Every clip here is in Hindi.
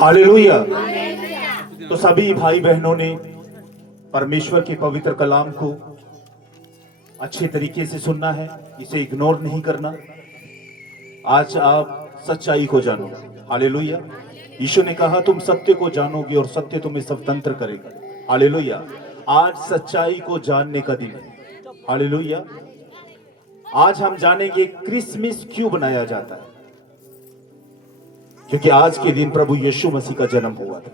हालेलुया। तो सभी भाई बहनों ने परमेश्वर के पवित्र कलाम को अच्छे तरीके से सुनना है, इसे इग्नोर नहीं करना। आज आप सच्चाई को जानो। हालेलुया। यीशु ने कहा तुम सत्य को जानोगे और सत्य तुम्हें स्वतंत्र करेगा। हालेलुया। आज सच्चाई को जानने का दिन है। हालेलुया। आज हम जानेंगे क्रिसमस क्यों बनाया जाता है, क्योंकि आज के दिन प्रभु यीशु मसीह का जन्म हुआ था।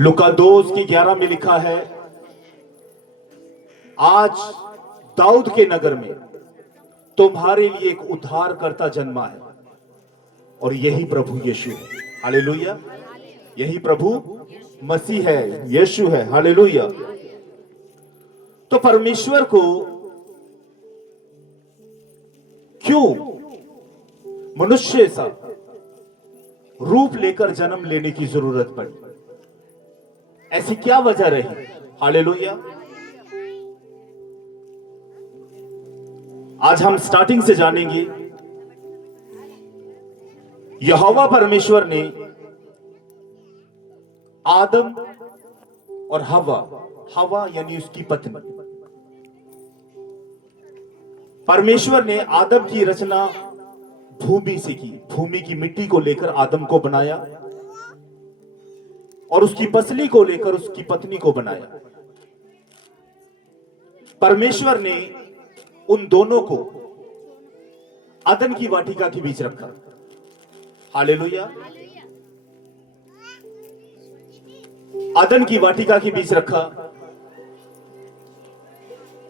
लूका 2:11 में लिखा है, आज दाऊद के नगर में तुम्हारे लिए एक उद्धारकर्ता जन्मा है और यही प्रभु यीशु है। हालेलुया। यही प्रभु मसीह है, यीशु है। हालेलुया। तो परमेश्वर को क्यों मनुष्य सा रूप लेकर जन्म लेने की जरूरत पड़ी? ऐसी क्या वजह रही? हालेलुया। आज हम स्टार्टिंग से जानेंगे। यहोवा परमेश्वर ने आदम और हवा यानी उसकी पत्नी, परमेश्वर ने आदम की रचना भूमि से की। भूमि की मिट्टी को लेकर आदम को बनाया और उसकी पसली को लेकर उसकी पत्नी को बनाया। परमेश्वर ने उन दोनों को अदन की वाटिका के बीच रखा। हालेलुया। अदन की वाटिका के बीच रखा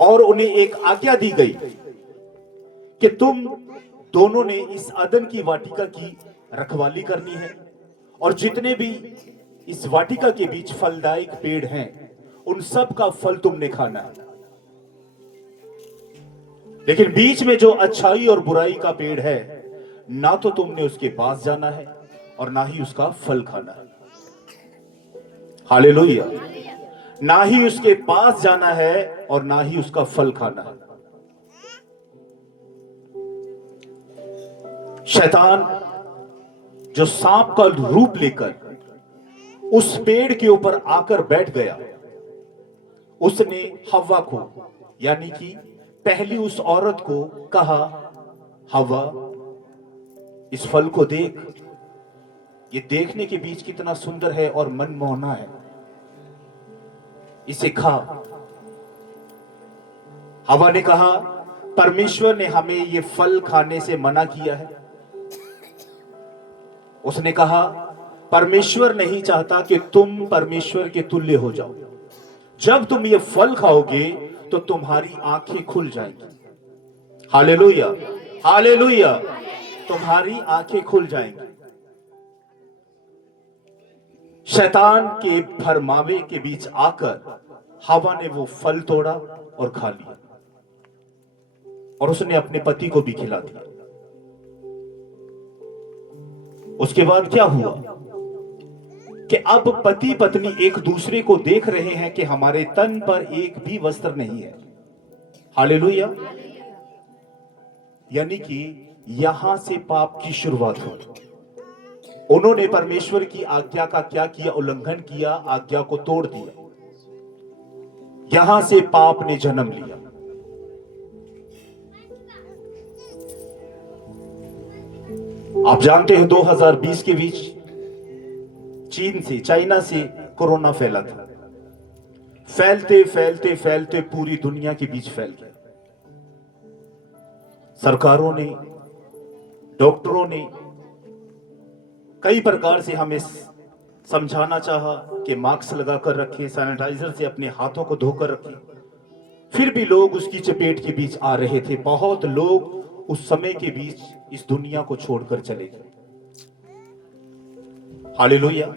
और उन्हें एक आज्ञा दी गई कि तुम दोनों ने इस अदन की वाटिका की रखवाली करनी है और जितने भी इस वाटिका के बीच फलदायक पेड़ हैं उन सब का फल तुमने खाना है, लेकिन बीच में जो अच्छाई और बुराई का पेड़ है ना तो तुमने उसके पास जाना है और ना ही उसका फल खाना है। हालेलुया। ना ही उसके पास जाना है और ना ही उसका फल खाना है। शैतान जो सांप का रूप लेकर उस पेड़ के ऊपर आकर बैठ गया, उसने हव्वा को यानी कि पहली उस औरत को कहा, हव्वा इस फल को देख, ये देखने के बीच कितना सुंदर है और मनमोहना है, इसे खा। हव्वा ने कहा परमेश्वर ने हमें ये फल खाने से मना किया है। उसने कहा परमेश्वर नहीं चाहता कि तुम परमेश्वर के तुल्य हो जाओ। जब तुम ये फल खाओगे तो तुम्हारी आंखें खुल जाएंगी। हालेलुया। हालेलुया। तुम्हारी आंखें खुल जाएंगी। शैतान के भरमावे के बीच आकर हवा ने वो फल तोड़ा और खा लिया और उसने अपने पति को भी खिला दिया। उसके बाद क्या हुआ कि अब पति पत्नी एक दूसरे को देख रहे हैं कि हमारे तन पर एक भी वस्त्र नहीं है। हालेलुया। यानी कि यहां से पाप की शुरुआत हुई। उन्होंने परमेश्वर की आज्ञा का क्या किया? उल्लंघन किया, आज्ञा को तोड़ दिया। यहां से पाप ने जन्म लिया। आप जानते हैं 2020 के बीच चीन से, चाइना से कोरोना फैला था। फैलते फैलते फैलते पूरी दुनिया के बीच फैल गया। सरकारों ने, डॉक्टरों ने कई प्रकार से हमें समझाना चाहा कि मास्क लगाकर रखें, सैनिटाइजर से अपने हाथों को धोकर रखें, फिर भी लोग उसकी चपेट के बीच आ रहे थे। बहुत लोग उस समय के बीच इस दुनिया को छोड़कर चले गए। हालेलुया।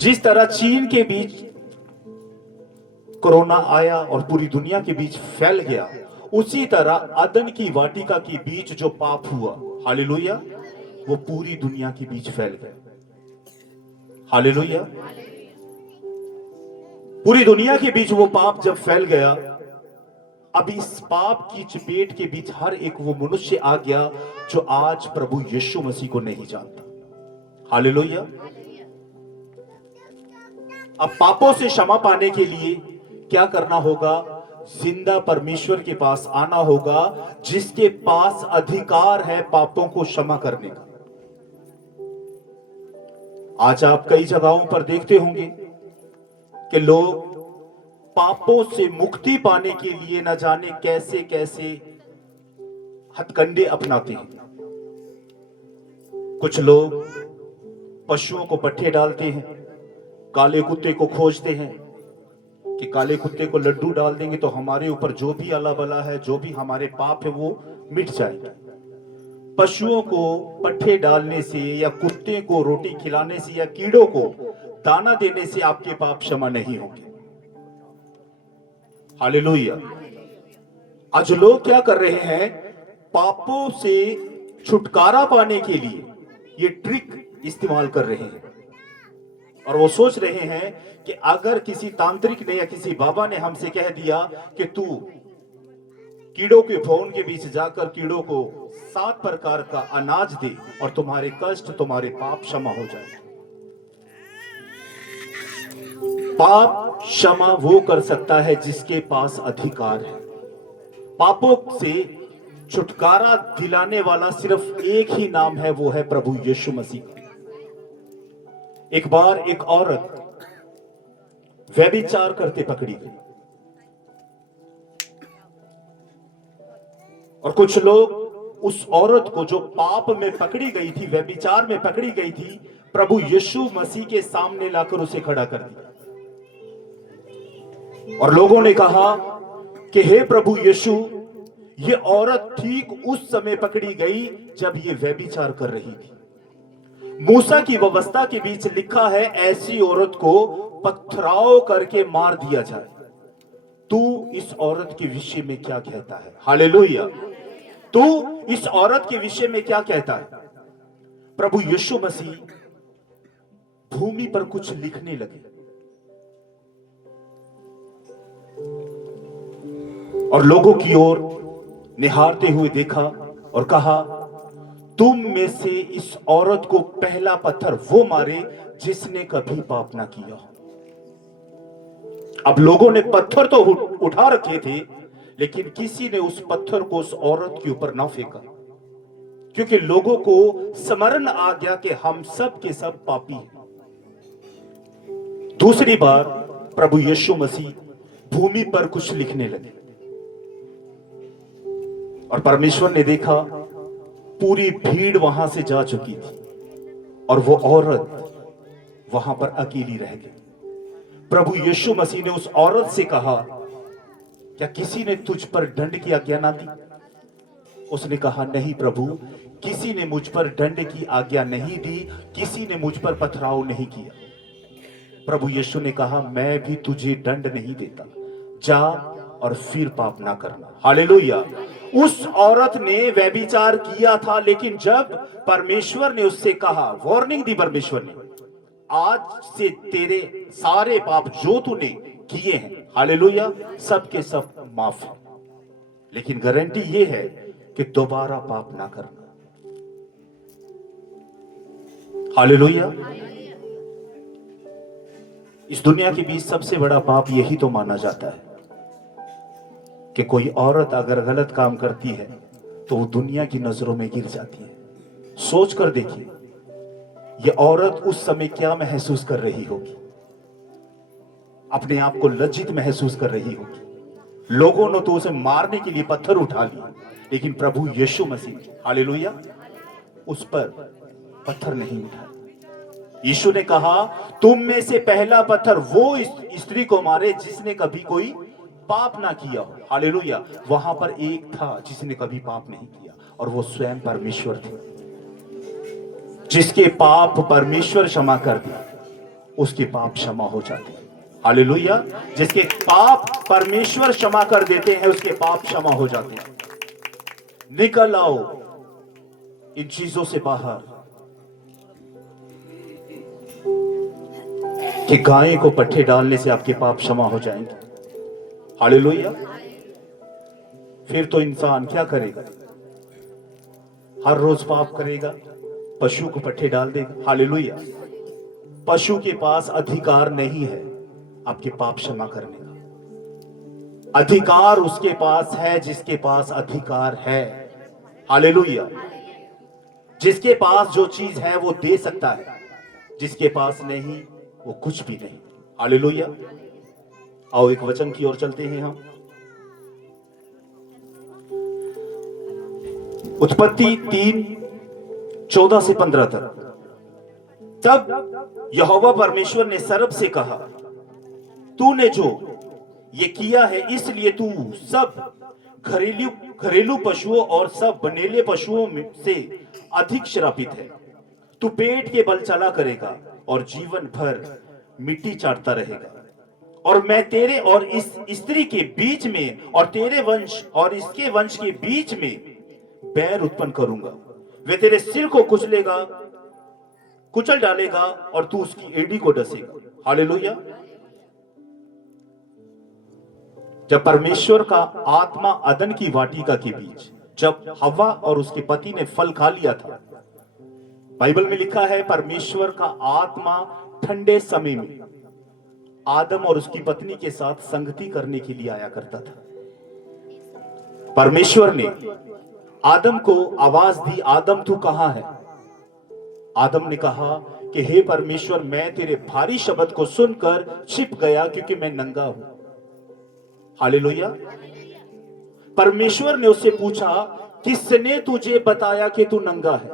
जिस तरह चीन के बीच कोरोना आया और पूरी दुनिया के बीच फैल गया, उसी तरह अदन की वाटिका के बीच जो पाप हुआ, हालेलुया, वो पूरी दुनिया के बीच फैल गया। हालेलुया। पूरी दुनिया के बीच वो पाप जब फैल गया, अब इस पाप की चपेट के बीच हर एक वो मनुष्य आ गया जो आज प्रभु यीशु मसीह को नहीं जानता। हालेलुया। अब पापों से क्षमा पाने के लिए क्या करना होगा? जिंदा परमेश्वर के पास आना होगा, जिसके पास अधिकार है पापों को क्षमा करने का। आज आप कई जगहों पर देखते होंगे कि लोग पापों से मुक्ति पाने के लिए न जाने कैसे कैसे हथकंडे अपनाते हैं। कुछ लोग पशुओं को पट्टे डालते हैं, काले कुत्ते को खोजते हैं कि काले कुत्ते को लड्डू डाल देंगे तो हमारे ऊपर जो भी अला बला है, जो भी हमारे पाप है वो मिट जाएगा। पशुओं को पट्टे डालने से या कुत्ते को रोटी खिलाने से या कीड़ों को दाना देने से आपके पाप क्षमा नहीं होंगे। हालेलुया। आज लोग क्या कर रहे हैं? पापों से छुटकारा पाने के लिए ये ट्रिक इस्तेमाल कर रहे हैं और वो सोच रहे हैं कि अगर किसी तांत्रिक ने या किसी बाबा ने हमसे कह दिया कि तू कीड़ों के भवन के बीच जाकर कीड़ों को 7 प्रकार का अनाज दे और तुम्हारे कष्ट, तुम्हारे पाप क्षमा हो जाए। पाप क्षमा वो कर सकता है जिसके पास अधिकार है। पापों से छुटकारा दिलाने वाला सिर्फ एक ही नाम है, वो है प्रभु यीशु मसीह। एक बार एक औरत व्यभिचार करते पकड़ी गई और कुछ लोग उस औरत को जो पाप में पकड़ी गई थी, व्यभिचार में पकड़ी गई थी, प्रभु यीशु मसीह के सामने लाकर उसे खड़ा कर दिया और लोगों ने कहा कि हे प्रभु यीशु, ये औरत ठीक उस समय पकड़ी गई जब ये व्यभिचार कर रही थी। मूसा की व्यवस्था के बीच लिखा है ऐसी औरत को पथराव करके मार दिया जाए। तू इस औरत के विषय में क्या कहता है? हालेलुया। तू इस औरत के विषय में क्या कहता है? प्रभु यीशु मसीह भूमि पर कुछ लिखने लगे और लोगों की ओर निहारते हुए देखा और कहा, तुम में से इस औरत को पहला पत्थर वो मारे जिसने कभी पाप ना किया। अब लोगों ने पत्थर तो उठा रखे थे, लेकिन किसी ने उस पत्थर को उस औरत के ऊपर ना फेंका, क्योंकि लोगों को स्मरण आ गया कि हम सब के सब पापी हैं। दूसरी बार प्रभु यीशु मसीह भूमि पर कुछ लिखने लगे और परमेश्वर ने देखा पूरी भीड़ वहां से जा चुकी थी और वो औरत वहां पर अकेली रह गई। प्रभु यीशु मसीह ने उस औरत से कहा, क्या किसी ने तुझ पर दंड की आज्ञा ना दी? उसने कहा, नहीं प्रभु, किसी ने मुझ पर दंड की आज्ञा नहीं दी, किसी ने मुझ पर पथराव नहीं किया। प्रभु यीशु ने कहा, मैं भी तुझे दंड नहीं देता, जा और फिर पाप ना करना। हालेलुया। उस औरत ने व्यभिचार किया था, लेकिन जब परमेश्वर ने उससे कहा, वार्निंग दी परमेश्वर ने, आज से तेरे सारे पाप जो तूने किए हैं, हालेलुया, सब के सब माफ है, लेकिन गारंटी ये है कि दोबारा पाप ना करना। हालेलुया। इस दुनिया के बीच सबसे बड़ा पाप यही तो माना जाता है कि कोई औरत अगर गलत काम करती है तो वो दुनिया की नजरों में गिर जाती है। सोच कर देखिए, ये औरत उस समय क्या महसूस कर रही होगी? अपने आप को लज्जित महसूस कर रही होगी। लोगों ने तो उसे मारने के लिए पत्थर उठा लिए, लेकिन प्रभु यीशु मसीह, हालेलुया, उस पर पत्थर नहीं उठाया। यीशु ने कहा, तुम में से पहला पत्थर वो स्त्री को मारे जिसने कभी कोई पाप ना किया हो। हालेलुया। वहां पर एक था जिसने कभी पाप नहीं किया और वो स्वयं परमेश्वर थे। जिसके पाप परमेश्वर क्षमा कर दिया, उसके पाप क्षमा हो जाते हैं। हालेलुया। जिसके पाप परमेश्वर क्षमा कर देते हैं, उसके पाप क्षमा हो जाते हैं। निकल आओ इन चीजों से बाहर कि गाय को पट्टे डालने से आपके पाप क्षमा हो जाएंगे। हालेलुया। फिर तो इंसान क्या करेगा? हर रोज पाप करेगा, पशु को पट्टे डाल देगा। हालेलुया। पशु के पास अधिकार नहीं है आपके पाप क्षमा करने का। अधिकार उसके पास है जिसके पास अधिकार है। हालेलुया। जिसके पास जो चीज है वो दे सकता है, जिसके पास नहीं वो कुछ भी नहीं। हालेलुया। आओ एक वचन की ओर चलते हैं हम। उत्पत्ति 3:14 से 15 तक। तब यहोवा परमेश्वर ने सर्प से कहा, तूने जो ये किया है इसलिए तू सब घरेलू पशुओं और सब बनेले पशुओं में से अधिक श्रापित है। तू पेट के बल चला करेगा और जीवन भर मिट्टी चाटता रहेगा। और मैं तेरे और इस स्त्री के बीच में और तेरे वंश और इसके वंश के बीच में बैर उत्पन्न करूंगा। वे तेरे सिर को कुचल डालेगा और तू उसकी एड़ी को डसेगा। हालेलुया। जब परमेश्वर का आत्मा अदन की वाटिका के बीच, जब हव्वा और उसके पति ने फल खा लिया था, बाइबल में लिखा है परमेश्वर का आत्मा ठंडे समय में आदम और उसकी पत्नी के साथ संगति करने के लिए आया करता था। परमेश्वर ने आदम को आवाज दी, आदम तू कहां है? आदम ने कहा कि हे परमेश्वर, मैं तेरे भारी शब्द को सुनकर छिप गया क्योंकि मैं नंगा हूं। हालेलुया। परमेश्वर ने उससे पूछा, किसने तुझे बताया कि तू नंगा है?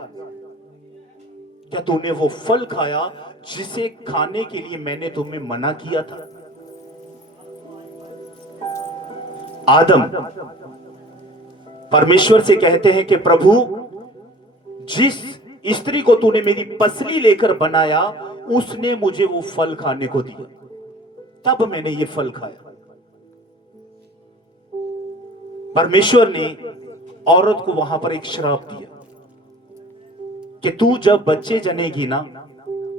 क्या तूने वो फल खाया जिसे खाने के लिए मैंने तुम्हें मना किया था? आदम परमेश्वर से कहते हैं कि प्रभु, जिस स्त्री को तूने मेरी पसली लेकर बनाया उसने मुझे वो फल खाने को दिया, तब मैंने ये फल खाया। परमेश्वर ने औरत को वहां पर एक श्राप दिया कि तू जब बच्चे जनेगी ना,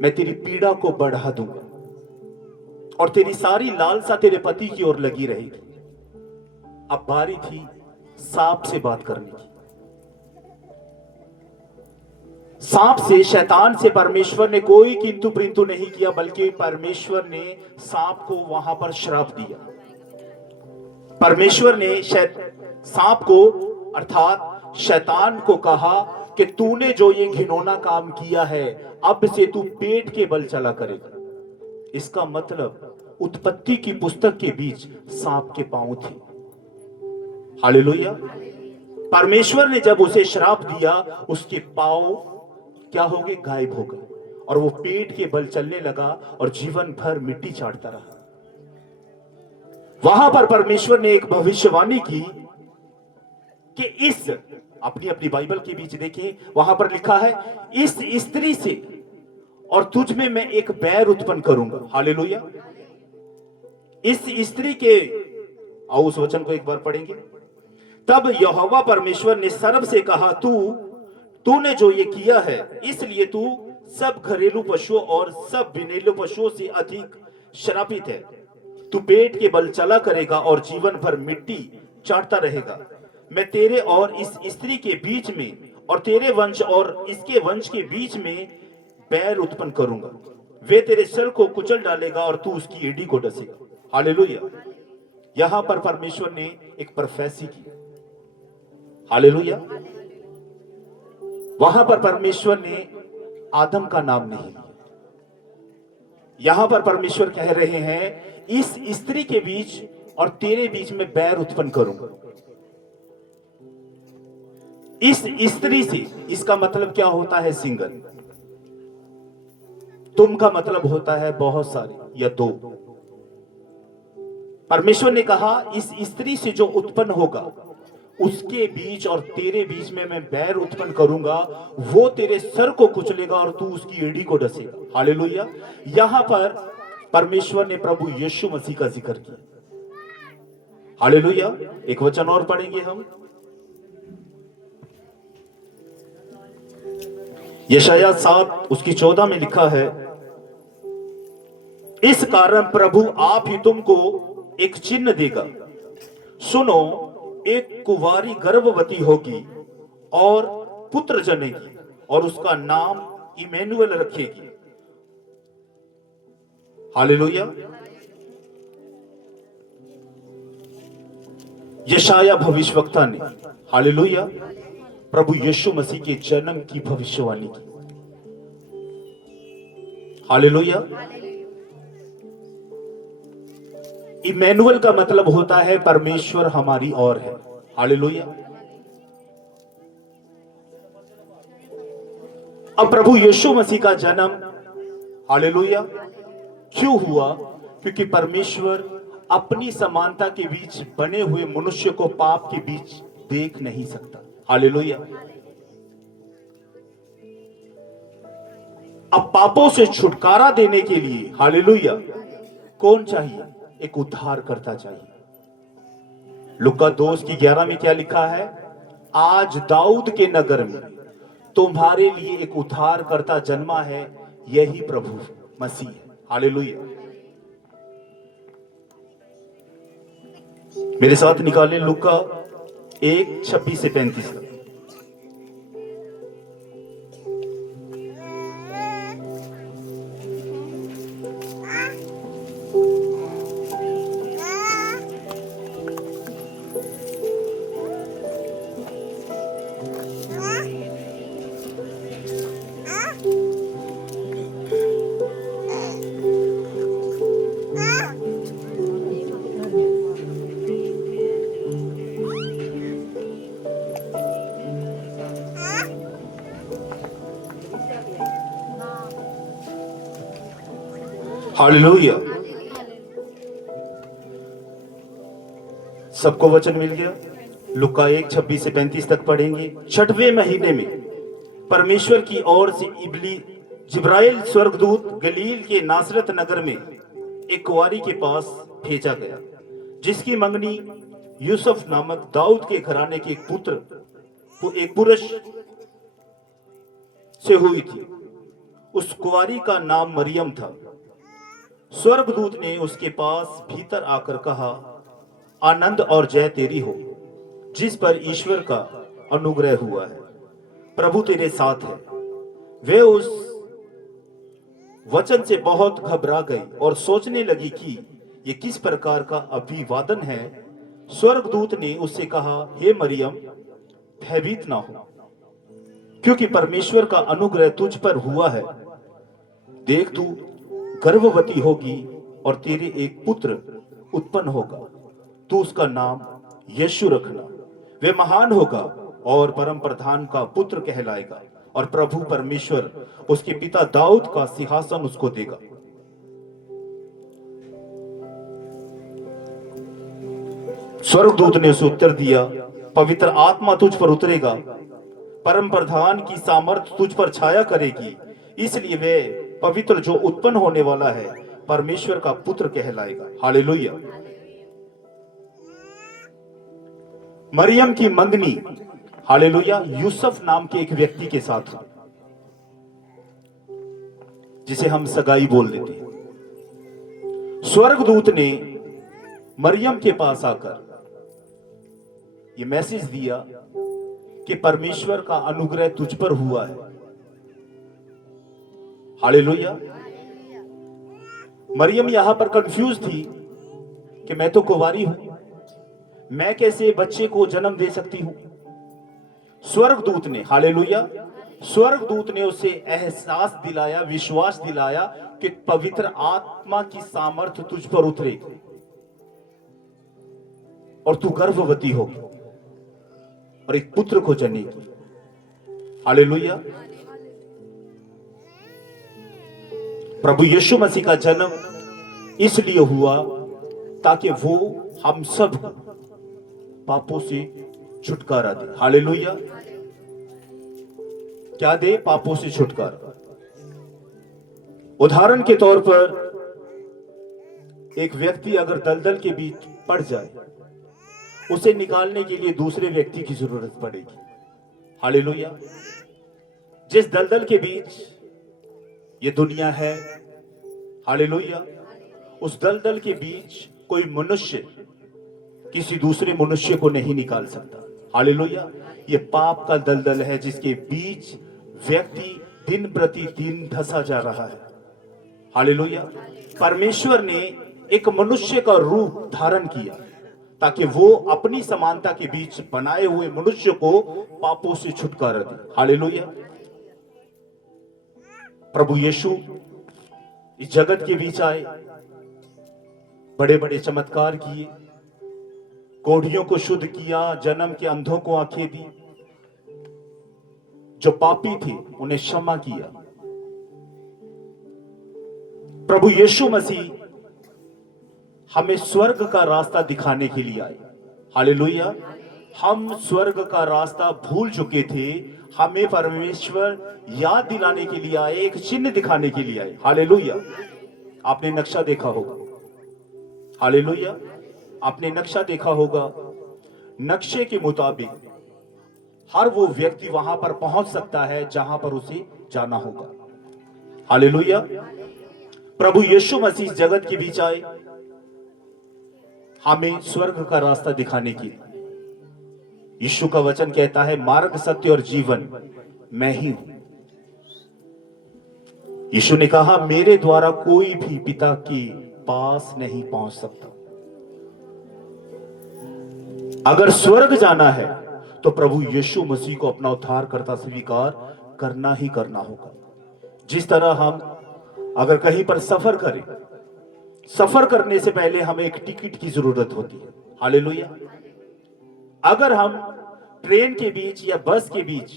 मैं तेरी पीड़ा को बढ़ा दूंगा और तेरी सारी लालसा तेरे पति की ओर लगी रहेगी। अब बारी थी सांप से बात करने की। सांप से, शैतान से परमेश्वर ने कोई किंतु परंतु नहीं किया, बल्कि परमेश्वर ने सांप को वहां पर श्राप दिया। परमेश्वर ने सांप को अर्थात शैतान को कहा कि तूने जो ये घिनौना काम किया है, अब से तू पेट के बल चला करेगा। इसका मतलब उत्पत्ति की पुस्तक के बीच सांप के पांव थे। हालेलुया। परमेश्वर ने जब उसे श्राप दिया, उसके पांव क्या हो गए? गायब हो गए और वो पेट के बल चलने लगा और जीवन भर मिट्टी चाटता रहा। वहां पर परमेश्वर ने एक भविष्यवाणी की कि इस, अपनी अपनी बाइबल के बीच देखिए, वहां पर लिखा है, इस स्त्री से और तुझ में मैं एक बैर उत्पन्न करूंगा। हालेलुया। इस स्त्री के, आओ उस वचन को एक बार पढ़ेंगे। तब यहोवा परमेश्वर ने सर्प से कहा, तूने जो ये किया है इसलिए तू सब घरेलू पशुओं और सब बिनेलू पशुओं से अधिक श्रापित है। तू पेट के बल चला करेगा और जीवन भर मिट्टी चाटता रहेगा। मैं तेरे और इस स्त्री के बीच में और तेरे वंश और इसके वंश के बीच में बैर उत्पन्न करूंगा। वे तेरे सिर को कुचल डालेगा और तू उसकी एड़ी को डसेगा। हालेलुया। यहां पर परमेश्वर ने एक प्रोफेसी की। हालेलुया। वहां पर परमेश्वर ने आदम का नाम नहीं लिया। यहां पर परमेश्वर कह रहे हैं, इस स्त्री के बीच और तेरे बीच में बैर उत्पन्न करूंगा। इस स्त्री से, इसका मतलब क्या होता है? सिंगल। तुम का मतलब होता है बहुत सारे या दो। परमेश्वर ने कहा, इस स्त्री से जो उत्पन्न होगा उसके बीच और तेरे बीच में मैं बैर उत्पन्न करूंगा। वो तेरे सर को कुचलेगा और तू उसकी एड़ी को डसेगा। हालेलुया। यहां पर परमेश्वर ने प्रभु यीशु मसीह का जिक्र किया। हालेलुया। एक वचन और पढ़ेंगे हम, यशायाह 7 उसकी 14 में लिखा है, इस कारण प्रभु आप ही तुमको एक चिन्ह देगा। सुनो, एक कुंवारी गर्भवती होगी और पुत्र जनेगी और उसका नाम इमैनुअल रखेगी। हालेलुया। यशाया भविष्यवक्ता ने हालेलुया प्रभु यीशु मसीह के जन्म की भविष्यवाणी की। हालेलुया। इमैनुअल का मतलब होता है परमेश्वर हमारी ओर है। हालेलुया। अब प्रभु यीशु मसीह का जन्म हालेलुया क्यों हुआ? क्योंकि परमेश्वर अपनी समानता के बीच बने हुए मनुष्य को पाप के बीच देख नहीं सकता। हालेलुया। अब पापों से छुटकारा देने के लिए हालेलुया कौन चाहिए? एक उद्धारकर्ता चाहिए। लुका 2:11 में क्या लिखा है? आज दाऊद के नगर में तुम्हारे लिए एक उद्धारकर्ता जन्मा है, यही प्रभु मसीह है। हालेलुया। मेरे साथ निकालें लुका 1:26 से 35 तक। हालेलुया। सबको वचन मिल गया? लुका 1:26 से 35 तक पढ़ेंगे। 6वें महीने में परमेश्वर की ओर से जिब्राइल स्वर्गदूत गलील के नासरत नगर में एक कुंवारी के पास भेजा गया, जिसकी मंगनी यूसुफ नामक दाऊद के घराने के एक पुरुष से हुई थी। उस कुंवारी का नाम मरियम था। स्वर्गदूत ने उसके पास भीतर आकर कहा, आनंद और जय तेरी हो, जिस पर ईश्वर का अनुग्रह हुआ है, प्रभु तेरे साथ है। वे उस वचन से बहुत घबरा गई और सोचने लगी कि ये किस प्रकार का अभिवादन है। स्वर्गदूत ने उससे कहा, हे मरियम, भयभीत ना हो, क्योंकि परमेश्वर का अनुग्रह तुझ पर हुआ है। देख, तू गर्भवती होगी और तेरे एक पुत्र उत्पन्न होगा, तू उसका नाम यीशु रखना। वे महान होगा और परम प्रधान का पुत्र कहलाएगा, और प्रभु परमेश्वर उसके पिता दाऊद का सिंहासन उसको देगा। स्वर्गदूत ने उसे उत्तर दिया, पवित्र आत्मा तुझ पर उतरेगा, परम प्रधान की सामर्थ तुझ पर छाया करेगी, इसलिए वे पवित्र जो उत्पन्न होने वाला है परमेश्वर का पुत्र कहलाएगा। हालेलुया। मरियम की मंगनी हालेलुया यूसुफ नाम के एक व्यक्ति के साथ हुई, जिसे हम सगाई बोल देते हैं। स्वर्गदूत ने मरियम के पास आकर यह मैसेज दिया कि परमेश्वर का अनुग्रह तुझ पर हुआ है। हालेलुया। मरियम यहां पर कंफ्यूज थी कि मैं तो कुंवारी हूं, मैं कैसे बच्चे को जन्म दे सकती हूं। स्वर्गदूत ने हालेलुया स्वर्गदूत ने उसे एहसास दिलाया, विश्वास दिलाया कि पवित्र आत्मा की सामर्थ्य तुझ पर उतरेगी और तू गर्भवती होगी और एक पुत्र को जनेगी। हालेलुया। प्रभु यीशु मसीह का जन्म इसलिए हुआ ताकि वो हम सब पापों से छुटकारा दे। हालेलुया। क्या दे? पापों से छुटकारा। उदाहरण के तौर पर एक व्यक्ति अगर दलदल के बीच पड़ जाए, उसे निकालने के लिए दूसरे व्यक्ति की जरूरत पड़ेगी। हालेलुया। जिस दलदल के बीच ये दुनिया है, हालेलुया, उस दलदल के बीच कोई मनुष्य किसी दूसरे मनुष्य को नहीं निकाल सकता। हालेलुया। ये पाप का दलदल है जिसके बीच व्यक्ति दिन प्रति दिन धंसा जा रहा है। हालेलुया। परमेश्वर ने एक मनुष्य का रूप धारण किया ताकि वो अपनी समानता के बीच बनाए हुए मनुष्य को पापों से छुटकारा दे। हालेलुया। प्रभु यीशु इस जगत के बीच आए, बड़े बड़े चमत्कार किए, कोढ़ियों को शुद्ध किया, जन्म के अंधों को आंखें दी, जो पापी थे उन्हें क्षमा किया। प्रभु यीशु मसीह हमें स्वर्ग का रास्ता दिखाने के लिए आए। हालेलुया। हम स्वर्ग का रास्ता भूल चुके थे, हमें परमेश्वर याद दिलाने के लिए आए, एक चिन्ह दिखाने के लिए आए। हालेलुया। आपने नक्शा देखा होगा। हालेलुया। आपने नक्शा देखा होगा। नक्शे के मुताबिक हर वो व्यक्ति वहां पर पहुंच सकता है जहां पर उसे जाना होगा। हालेलुया। प्रभु यीशु मसीह जगत के बीच आए हमें स्वर्ग का रास्ता दिखाने की। यीशु का वचन कहता है, मार्ग, सत्य और जीवन मैं ही हूं। यीशु ने कहा, मेरे द्वारा कोई भी पिता के पास नहीं पहुंच सकता। अगर स्वर्ग जाना है तो प्रभु यीशु मसीह को अपना उद्धारकर्ता स्वीकार करना ही करना होगा। जिस तरह हम अगर कहीं पर सफर करें, सफर करने से पहले हमें एक टिकट की जरूरत होती है। हालेलुया। अगर हम ट्रेन के बीच या बस के बीच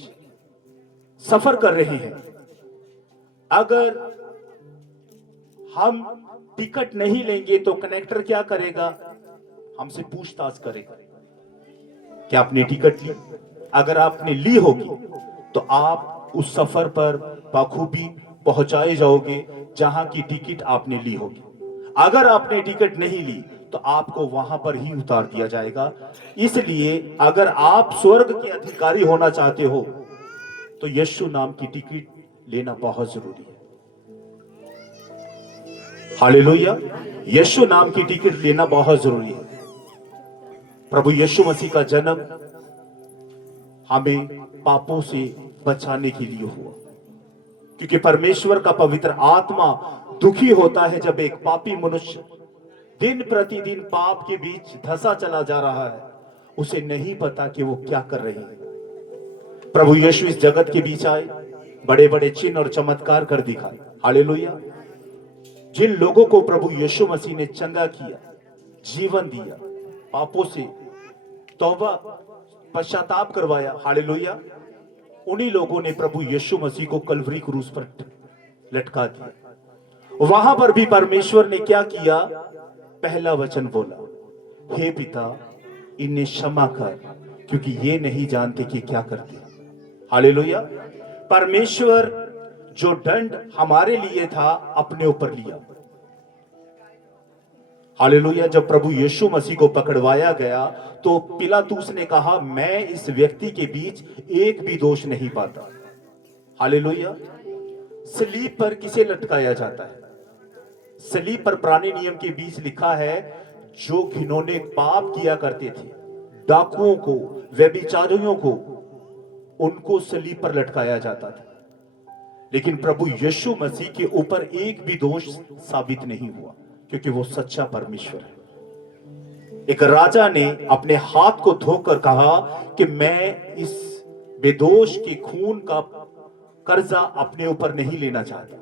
सफर कर रहे हैं, अगर हम टिकट नहीं लेंगे तो कनेक्टर क्या करेगा? हमसे पूछताछ करेगा, क्या आपने टिकट ली? अगर आपने ली होगी तो आप उस सफर पर बखूबी पहुंचाए जाओगे जहां की टिकट आपने ली होगी। अगर आपने टिकट नहीं ली तो आपको वहां पर ही उतार दिया जाएगा। इसलिए अगर आप स्वर्ग के अधिकारी होना चाहते हो तो यीशु नाम की टिकट लेना बहुत जरूरी है। हालेलुया। यीशु नाम की टिकट लेना बहुत जरूरी है। प्रभु यीशु मसीह का जन्म हमें पापों से बचाने के लिए हुआ, क्योंकि परमेश्वर का पवित्र आत्मा दुखी होता है जब एक पापी मनुष्य दिन प्रतिदिन पाप के बीच धंसा चला जा रहा है, उसे नहीं पता कि वो क्या कर रहे हैं। प्रभु यीशु इस जगत के बीच आए, बड़े बड़े चिन्ह और चमत्कार कर दिखाए। हालेलुया। जिन लोगों को प्रभु यीशु मसीह ने चंगा किया, जीवन दिया, पापों से तौबा पश्चाताप करवाया, हालेलुया, उन्हीं लोगों ने प्रभु यीशु मसीह को कलवरी क्रूस पर लटका दिया। वहां पर भी परमेश्वर ने क्या किया? पहला वचन बोला, हे पिता, इन्हें क्षमा कर, क्योंकि ये नहीं जानते कि क्या करते। हालेलुया। परमेश्वर जो दंड हमारे लिए था अपने ऊपर लिया। हालेलुया। जब प्रभु यीशु मसीह को पकड़वाया गया तो पिलातूस ने कहा, मैं इस व्यक्ति के बीच एक भी दोष नहीं पाता। हालेलुया। सलीब पर किसे लटकाया जाता है? सलीब पर पुराने नियम के बीच लिखा है, जो घिनौने पाप किया करते थे, डाकुओं को, व्यभिचारियों को, उनको सलीब पर लटकाया जाता था। लेकिन प्रभु यीशु मसीह के ऊपर एक भी दोष साबित नहीं हुआ, क्योंकि वो सच्चा परमेश्वर है। एक राजा ने अपने हाथ को धोकर कहा कि मैं इस बेदोष के खून का कर्जा अपने ऊपर नहीं लेना चाहता।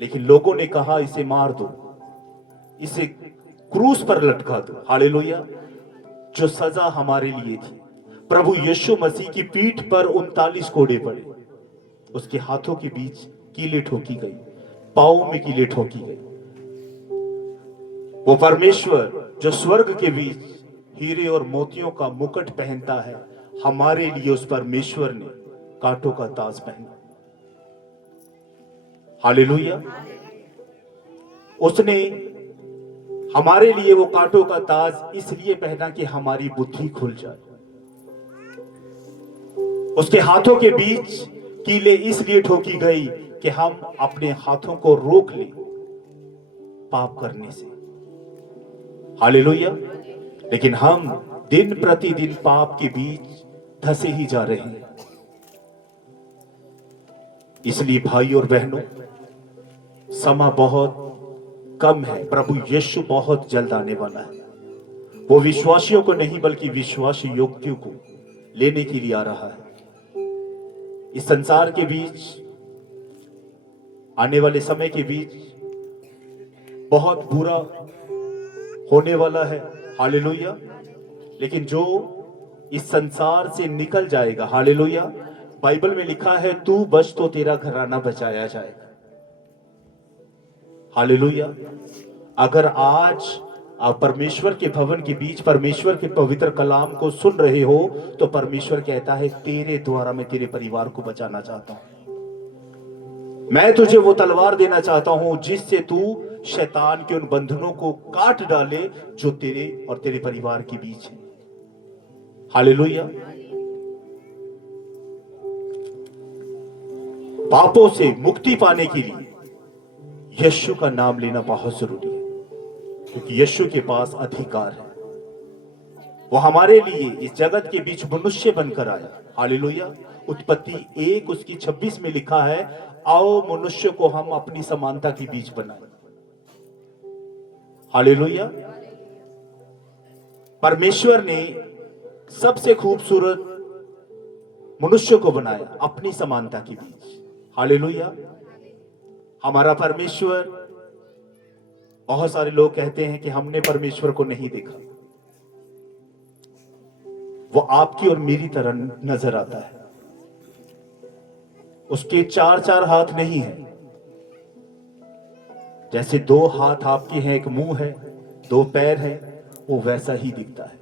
लेकिन लोगों ने कहा, इसे मार दो, इसे क्रूस पर लटका दो। हालेलुया। जो सजा हमारे लिए थी, प्रभु यीशु मसीह की पीठ पर 39 कोड़े पड़े, उसके हाथों के बीच कीले ठोकी गई, पांवों में कीले ठोकी गई। वो परमेश्वर जो स्वर्ग के बीच हीरे और मोतियों का मुकुट पहनता है, हमारे लिए उस परमेश्वर ने कांटों का ताज पहना। हालेलुया। उसने हमारे लिए वो कांटों का ताज इसलिए पहना कि हमारी बुद्धि खुल जाए। उसके हाथों के बीच कीले इसलिए ठोकी गई कि हम अपने हाथों को रोक लें पाप करने से। हालेलुया। लेकिन हम दिन प्रतिदिन पाप के बीच धंसे ही जा रहे हैं। इसलिए भाई और बहनों, समय बहुत कम है। प्रभु यीशु बहुत जल्द आने वाला है। वो विश्वासियों को नहीं बल्कि विश्वासी योग्यों को लेने के लिए आ रहा है। इस संसार के बीच, आने वाले समय के बीच बहुत बुरा होने वाला है। हालेलुया। लेकिन जो इस संसार से निकल जाएगा, हालेलुया, बाइबल में लिखा है तू बच तो तेरा घराना बचाया जाएगा। हालेलुया। अगर आज आप परमेश्वर के भवन के बीच परमेश्वर के पवित्र कलाम को सुन रहे हो, तो परमेश्वर कहता है तेरे द्वारा मैं तेरे परिवार को बचाना चाहता हूं। मैं तुझे वो तलवार देना चाहता हूं जिससे तू शैतान के उन बंधनों को काट डाले जो तेरे और तेरे परिवार के बीच है। हालेलुया। पापों से मुक्ति पाने के लिए यीशु का नाम लेना बहुत जरूरी है, क्योंकि यीशु के पास अधिकार है। वो हमारे लिए इस जगत के बीच मनुष्य बनकर आया। हालेलुया। उत्पत्ति 1 उसकी 26 में लिखा है, आओ मनुष्य को हम अपनी समानता के बीच बनाए। हालेलुया। परमेश्वर ने सबसे खूबसूरत मनुष्य को बनाया अपनी समानता के बीच। हालेलुया। हमारा परमेश्वर, बहुत सारे लोग कहते हैं कि हमने परमेश्वर को नहीं देखा। वो आपकी और मेरी तरह नजर आता है। उसके 4 हाथ नहीं है। जैसे 2 हाथ आपके हैं, एक मुंह है, 2 पैर है, वो वैसा ही दिखता है।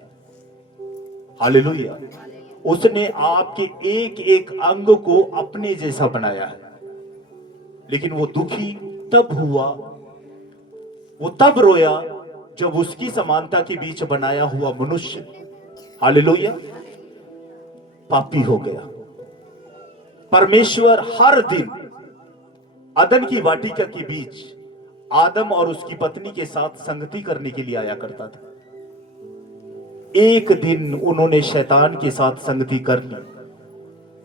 हालेलुया। उसने आपके एक एक अंग को अपने जैसा बनाया है। लेकिन वो दुखी तब हुआ, वो तब रोया जब उसकी समानता के बीच बनाया हुआ मनुष्य, हालेलुया, पापी हो गया। परमेश्वर हर दिन अदन की वाटिका के बीच आदम और उसकी पत्नी के साथ संगति करने के लिए आया करता था। एक दिन उन्होंने शैतान के साथ संगति कर ली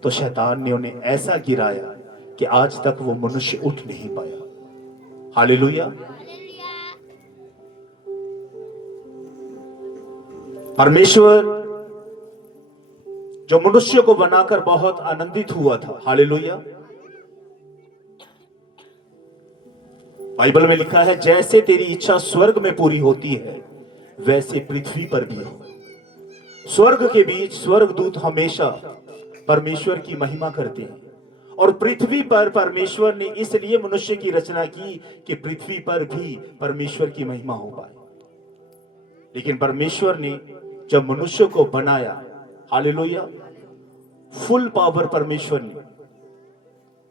तो शैतान ने उन्हें ऐसा गिराया कि आज तक वो मनुष्य उठ नहीं पाया। हालेलुया। परमेश्वर जो मनुष्य को बनाकर बहुत आनंदित हुआ था, हालेलुया, बाइबल में लिखा है जैसे तेरी इच्छा स्वर्ग में पूरी होती है वैसे पृथ्वी पर भी हो। स्वर्ग के बीच स्वर्गदूत हमेशा परमेश्वर की महिमा करते हैं और पृथ्वी पर परमेश्वर ने इसलिए मनुष्य की रचना की कि पृथ्वी पर भी परमेश्वर की महिमा हो पाए। लेकिन परमेश्वर ने जब मनुष्य को बनाया, हालेलुया, फुल पावर परमेश्वर ने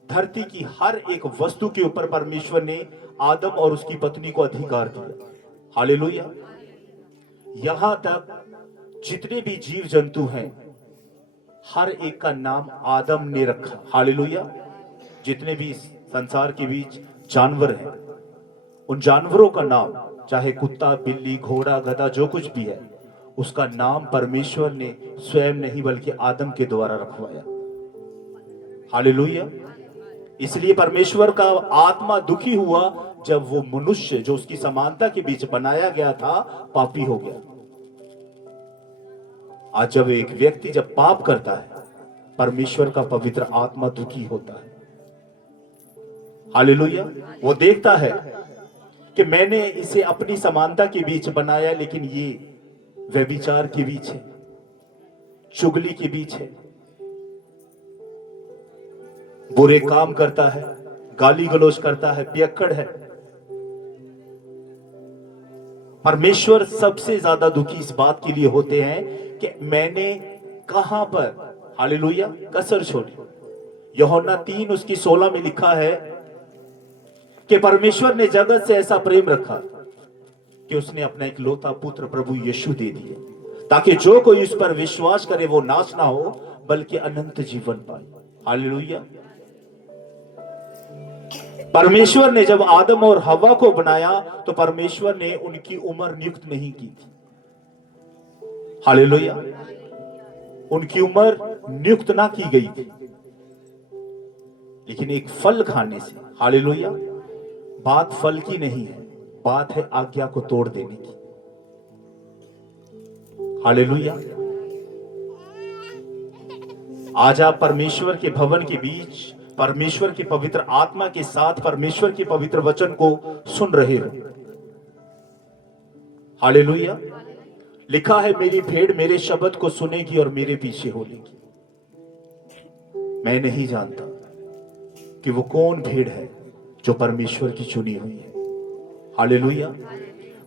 धरती की हर एक वस्तु के ऊपर परमेश्वर ने आदम और उसकी पत्नी को अधिकार दिया। हालेलुया। यहां तक जितने भी जीव जंतु हैं हर एक का नाम आदम ने रखा। हालेलुया। जितने भी संसार के बीच जानवर हैं उन जानवरों का नाम, चाहे कुत्ता, बिल्ली, घोड़ा, गधा, जो कुछ भी है, उसका नाम परमेश्वर ने स्वयं नहीं बल्कि आदम के द्वारा रखवाया। हालेलुया। इसलिए परमेश्वर का आत्मा दुखी हुआ जब वो मनुष्य जो उसकी समानता के बीच बनाया गया था पापी हो गया। आज जब एक व्यक्ति जब पाप करता है परमेश्वर का पवित्र आत्मा दुखी होता है। हालेलुया। वो देखता है कि मैंने इसे अपनी समानता के बीच बनाया लेकिन ये व्यभिचार के बीच है, चुगली के बीच है, बुरे काम करता है, गाली गलौज करता है, पियक्कड़ है। परमेश्वर सबसे ज्यादा दुखी इस बात के लिए होते हैं कि मैंने कहां पर, हालेलुया, कसर छोड़ी। यूहन्ना 3 उसकी 16 में लिखा है कि परमेश्वर ने जगत से ऐसा प्रेम रखा कि उसने अपना इकलौता पुत्र प्रभु यीशु दे दिए ताकि जो कोई उस पर विश्वास करे वो नाश ना हो बल्कि अनंत जीवन पाए। हालेलुया। परमेश्वर ने जब आदम और हवा को बनाया तो परमेश्वर ने उनकी उम्र नियुक्त नहीं की थी। हालेलुया। उनकी उम्र नियुक्त ना की गई थी, लेकिन एक फल खाने से, हालेलुया, बात फल की नहीं है, बात है आज्ञा को तोड़ देने की। हालेलुया। आज आप परमेश्वर के भवन के बीच परमेश्वर की पवित्र आत्मा के साथ परमेश्वर के पवित्र वचन को सुन रहे हो। हालेलुया। लिखा है, मेरी भेड़ मेरे शब्द को सुनेगी और मेरे पीछे होलेगी। मैं नहीं जानता कि वो कौन भेड़ है जो परमेश्वर की चुनी हुई है। हालेलुया।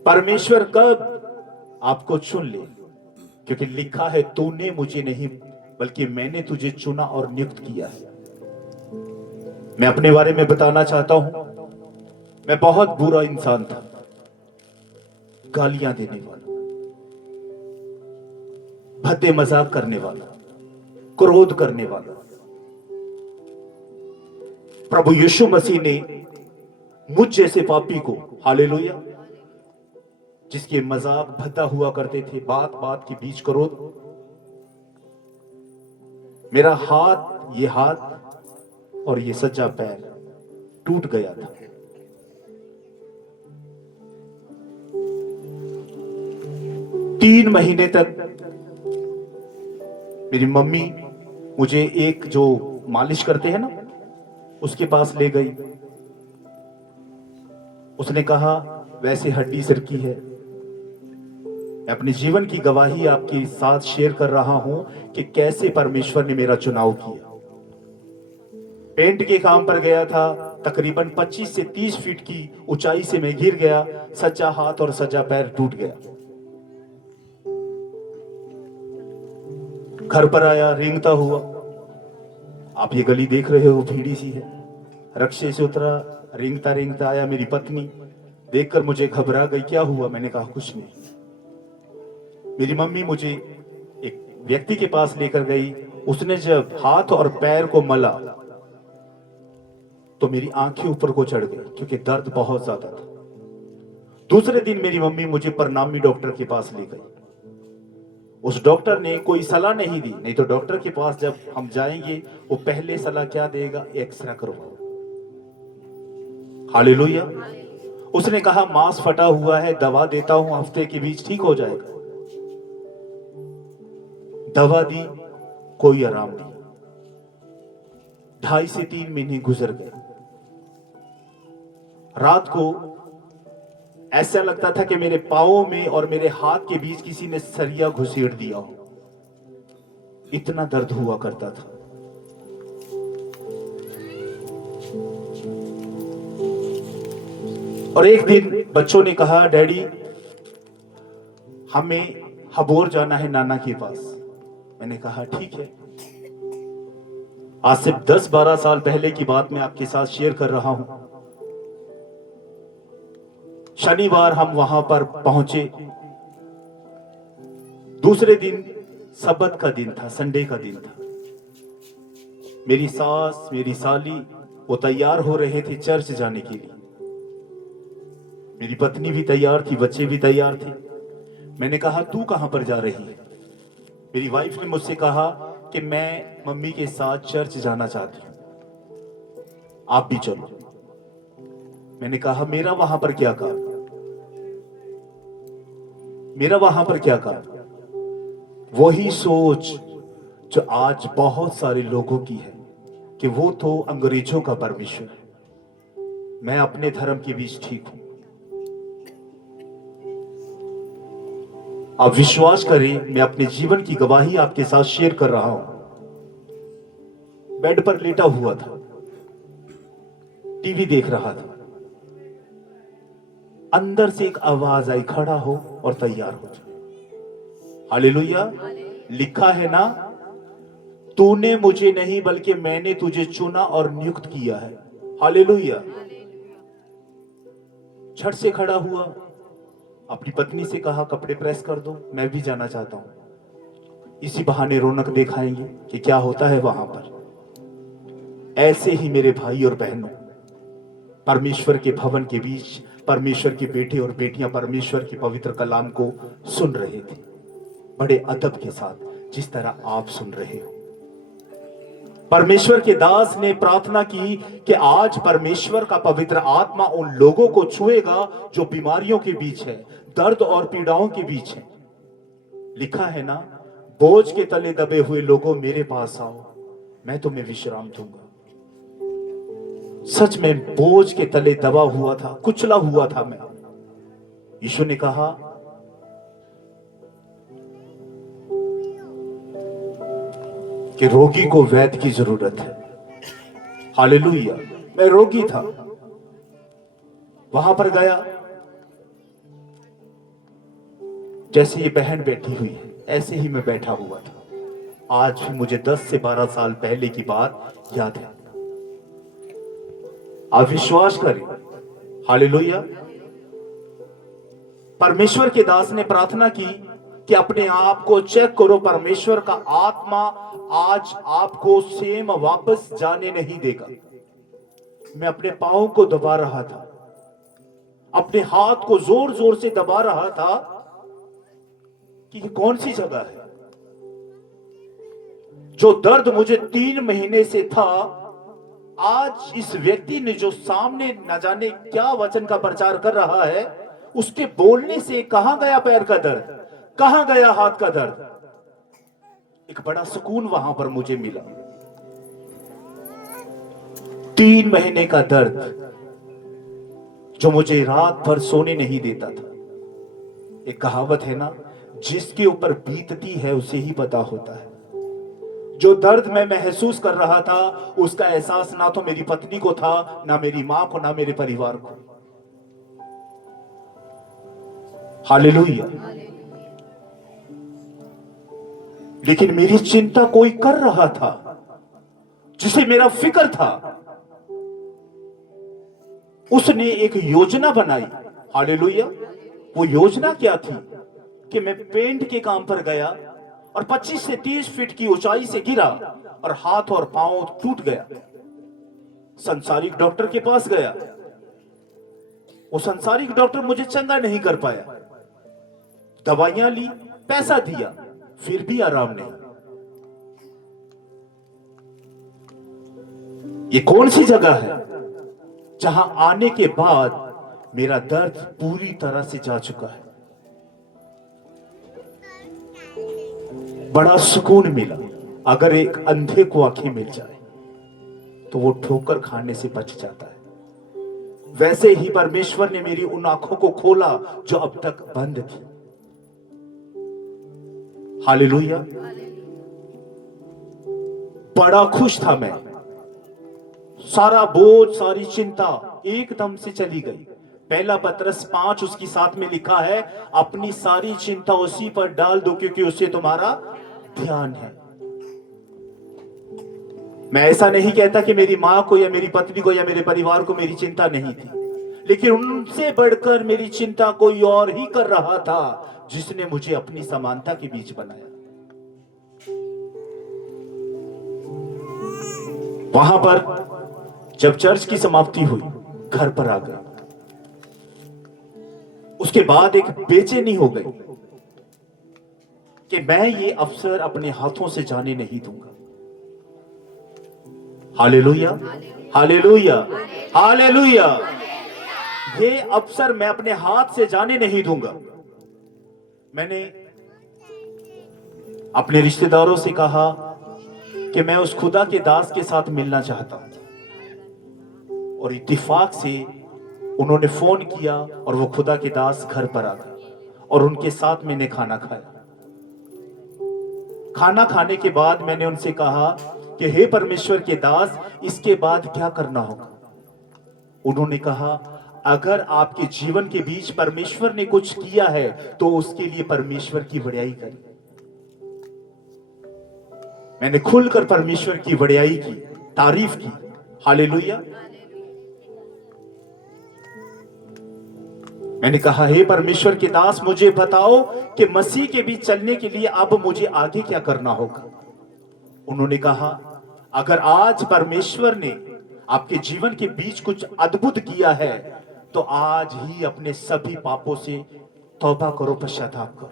परमेश्वर कब आपको चुन ले, क्योंकि लिखा है, तूने मुझे नहीं बल्कि मैंने तुझे चुना और नियुक्त किया है। मैं अपने बारे में बताना चाहता हूं, मैं बहुत बुरा इंसान था, गालियां देने वाला, भद्दे मजाक करने वाला, क्रोध करने वाला। प्रभु यीशु मसीह ने मुझ जैसे पापी को, हालेलुया, जिसके मजाक भद्दा हुआ करते थे, बात बात के बीच क्रोध, मेरा हाथ, ये हाथ और ये सज्जा पैर टूट गया था। तीन महीने तक मेरी मम्मी मुझे एक जो मालिश करते हैं ना, उसके पास ले गई। उसने कहा, वैसे हड्डी सिर की है। मैं अपने जीवन की गवाही आपके साथ शेयर कर रहा हूं कि कैसे परमेश्वर ने मेरा चुनाव किया। पेंट के काम पर गया था, तकरीबन 25 से 30 फीट की ऊंचाई से मैं गिर गया, सज्जा हाथ और सज्जा पैर टूट गया। घर पर आया, रेंगता हुआ। आप ये गली देख रहे हो, भीड़ी सी है। रक्शे से उतरा, रेंगता रेंगता आया। मेरी पत्नी देखकर मुझे घबरा गई, क्या हुआ? मैंने कहा, कुछ नहीं। मेरी मम्मी मुझे एक व्यक्ति के पास लेकर गई। उसने जब हाथ और पैर को मला तो मेरी आंखें ऊपर को चढ़ गई, क्योंकि दर्द बहुत ज्यादा था। दूसरे दिन मेरी मम्मी मुझे प्रणामी डॉक्टर के पास ले गई। उस डॉक्टर ने कोई सलाह नहीं दी, नहीं तो डॉक्टर के पास जब हम जाएंगे वो पहले सलाह क्या देगा? एक्सरे करवाओ। हालेलुया। उसने कहा, मांस फटा हुआ है, दवा देता हूं, हफ्ते के बीच ठीक हो जाएगा। दवा दी, कोई आराम नहीं। 2.5 से 3 महीने गुजर गए। रात को ऐसा लगता था कि मेरे पांवों में और मेरे हाथ के बीच किसी ने सरिया घुसेड़ दिया हो, इतना दर्द हुआ करता था। और एक दिन बच्चों ने कहा, डैडी हमें हबोर जाना है नाना के पास। मैंने कहा, ठीक है। आज से 10-12 साल पहले की बात मैं आपके साथ शेयर कर रहा हूं। शनिवार हम वहां पर पहुंचे। दूसरे दिन सब्बत का दिन था, संडे का दिन था। मेरी सास, मेरी साली वो तैयार हो रहे थे चर्च जाने के लिए। मेरी पत्नी भी तैयार थी, बच्चे भी तैयार थे। मैंने कहा, तू कहां पर जा रही है? मेरी वाइफ ने मुझसे कहा कि मैं मम्मी के साथ चर्च जाना चाहती हूं, आप भी चलो। मैंने कहा, मेरा वहां पर क्या काम? मेरा वहां पर क्या काम? वही सोच जो आज बहुत सारे लोगों की है कि वो तो अंग्रेजों का परमेश्वर है, मैं अपने धर्म के बीच ठीक हूं। आप विश्वास करें, मैं अपने जीवन की गवाही आपके साथ शेयर कर रहा हूं। बेड पर लेटा हुआ था, टीवी देख रहा था। अंदर से एक आवाज आई, खड़ा हो और तैयार हो जाए। हालेलुया। लिखा है ना, तूने मुझे नहीं बल्कि मैंने तुझे चुना और नियुक्त किया है। हालेलुया। झट से खड़ा हुआ, अपनी पत्नी से कहा, कपड़े प्रेस कर दो, मैं भी जाना चाहता हूं। इसी बहाने रौनक दिखाएंगे कि क्या होता है वहां पर। ऐसे ही मेरे भाई और बहनों, परमेश्वर के भवन के बीच परमेश्वर के बेटे और बेटियां परमेश्वर के पवित्र कलाम को सुन रहे थे, बड़े अदब के साथ, जिस तरह आप सुन रहे हो। परमेश्वर के दास ने प्रार्थना की कि आज परमेश्वर का पवित्र आत्मा उन लोगों को छुएगा जो बीमारियों के बीच है, दर्द और पीड़ाओं के बीच है। लिखा है ना, बोझ के तले दबे हुए लोगों मेरे पास आओ, मैं तुम्हें विश्राम दूंगा। सच में बोझ के तले दबा हुआ था, कुचला हुआ था मैं। यीशु ने कहा, कि रोगी को वैद्य की जरूरत है। हालेलुया। मैं रोगी था, वहां पर गया, जैसे ये बहन बैठी हुई है ऐसे ही मैं बैठा हुआ था। आज भी मुझे 10 से 12 साल पहले की बात याद है। आप विश्वास करें, हालेलुया। परमेश्वर के दास ने प्रार्थना की कि अपने आप को चेक करो, परमेश्वर का आत्मा आज आपको सेम वापस जाने नहीं देगा। मैं अपने पांव को दबा रहा था, अपने हाथ को जोर जोर से दबा रहा था कि ये कौन सी जगह है। जो दर्द मुझे 3 महीने से था, आज इस व्यक्ति ने जो सामने न जाने क्या वचन का प्रचार कर रहा है, उसके बोलने से कहां गया पैर का दर्द, कहां गया हाथ का दर्द। एक बड़ा सुकून वहां पर मुझे मिला। 3 महीने का दर्द जो मुझे रात भर सोने नहीं देता था। एक कहावत है ना, जिसके ऊपर बीतती है उसे ही पता होता है। जो दर्द मैं महसूस कर रहा था, उसका एहसास ना तो मेरी पत्नी को था, ना मेरी मां को, ना मेरे परिवार को। हालेलुया। लेकिन मेरी चिंता कोई कर रहा था, जिसे मेरा फिक्र था। उसने एक योजना बनाई। हालेलुया। वो योजना क्या थी कि मैं पेंट के काम पर गया और 25 से 30 फीट की ऊंचाई से गिरा और हाथ और पांव टूट गया। संसारिक डॉक्टर के पास गया, वो संसारिक डॉक्टर मुझे चंगा नहीं कर पाया। दवाइयां ली, पैसा दिया, फिर भी आराम नहीं। ये कौन सी जगह है जहां आने के बाद मेरा दर्द पूरी तरह से जा चुका है। बड़ा सुकून मिला। अगर एक अंधे को आंखें मिल जाए तो वो ठोकर खाने से बच जाता है। वैसे ही परमेश्वर ने मेरी उन आंखों को खोला जो अब तक बंद थी। हालेलुया। बड़ा खुश था मैं। सारा बोझ, सारी चिंता एकदम से चली गई। पहला पत्रस 5 उसकी 7 में लिखा है, अपनी सारी चिंता उसी पर डाल दो क्योंकि उससे तुम्हारा ध्यान है। मैं ऐसा नहीं कहता कि मेरी मां को या मेरी पत्नी को या मेरे परिवार को मेरी चिंता नहीं थी, लेकिन उनसे बढ़कर मेरी चिंता कोई और ही कर रहा था, जिसने मुझे अपनी समानता के बीच बनाया। वहां पर जब चर्च की समाप्ति हुई, घर पर आ गया। उसके बाद एक बेचैनी हो गई कि मैं ये अवसर अपने हाथों से जाने नहीं दूंगा। Hallelujah, hallelujah, hallelujah. ये अवसर मैं अपने हाथ से जाने नहीं दूंगा। मैंने अपने रिश्तेदारों से कहा कि मैं उस खुदा के दास के साथ मिलना चाहता हूं, और इत्तेफाक से उन्होंने फोन किया और वो खुदा के दास घर पर आ गए और उनके साथ मैंने खाना खाया। खाना खाने के बाद मैंने उनसे कहा कि हे परमेश्वर के दास, इसके बाद क्या करना होगा। उन्होंने कहा, अगर आपके जीवन के बीच परमेश्वर ने कुछ किया है तो उसके लिए परमेश्वर की बड़ाई करें। मैंने खुलकर परमेश्वर की बड़ाई की, तारीफ की। हालेलुया। मैंने कहा, हे परमेश्वर के दास, मुझे बताओ कि मसीह के बीच चलने के लिए अब मुझे आगे क्या करना होगा। उन्होंने कहा, अगर आज परमेश्वर ने आपके जीवन के बीच कुछ अद्भुत किया है, तो आज ही अपने सभी पापों से तौबा करो, पश्चाताप करो।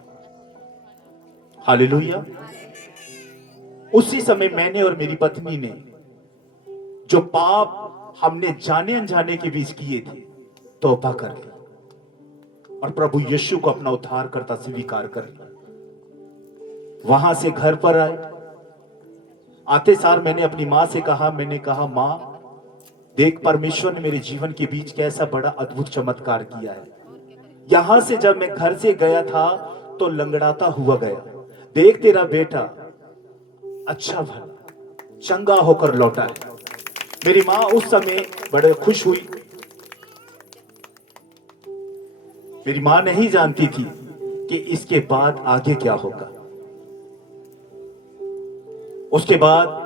हालेलुया। उसी समय मैंने और मेरी पत्नी ने जो पाप हमने जाने अनजाने के बीच किए थे, तौबा कर ली और प्रभु यीशु को अपना उद्धारकर्ता स्वीकार कर लिया। वहां से घर पर आए, आते सार मैंने अपनी मां से कहा, मैंने कहा मां, देख परमेश्वर ने मेरे जीवन के बीच कैसा बड़ा अद्भुत चमत्कार किया है। यहां से जब मैं घर से गया था तो लंगड़ाता हुआ गया, देख तेरा बेटा अच्छा भला चंगा होकर लौटा है। मेरी मां उस समय बड़े खुश हुई। मेरी मां नहीं जानती थी कि इसके बाद आगे क्या होगा। उसके बाद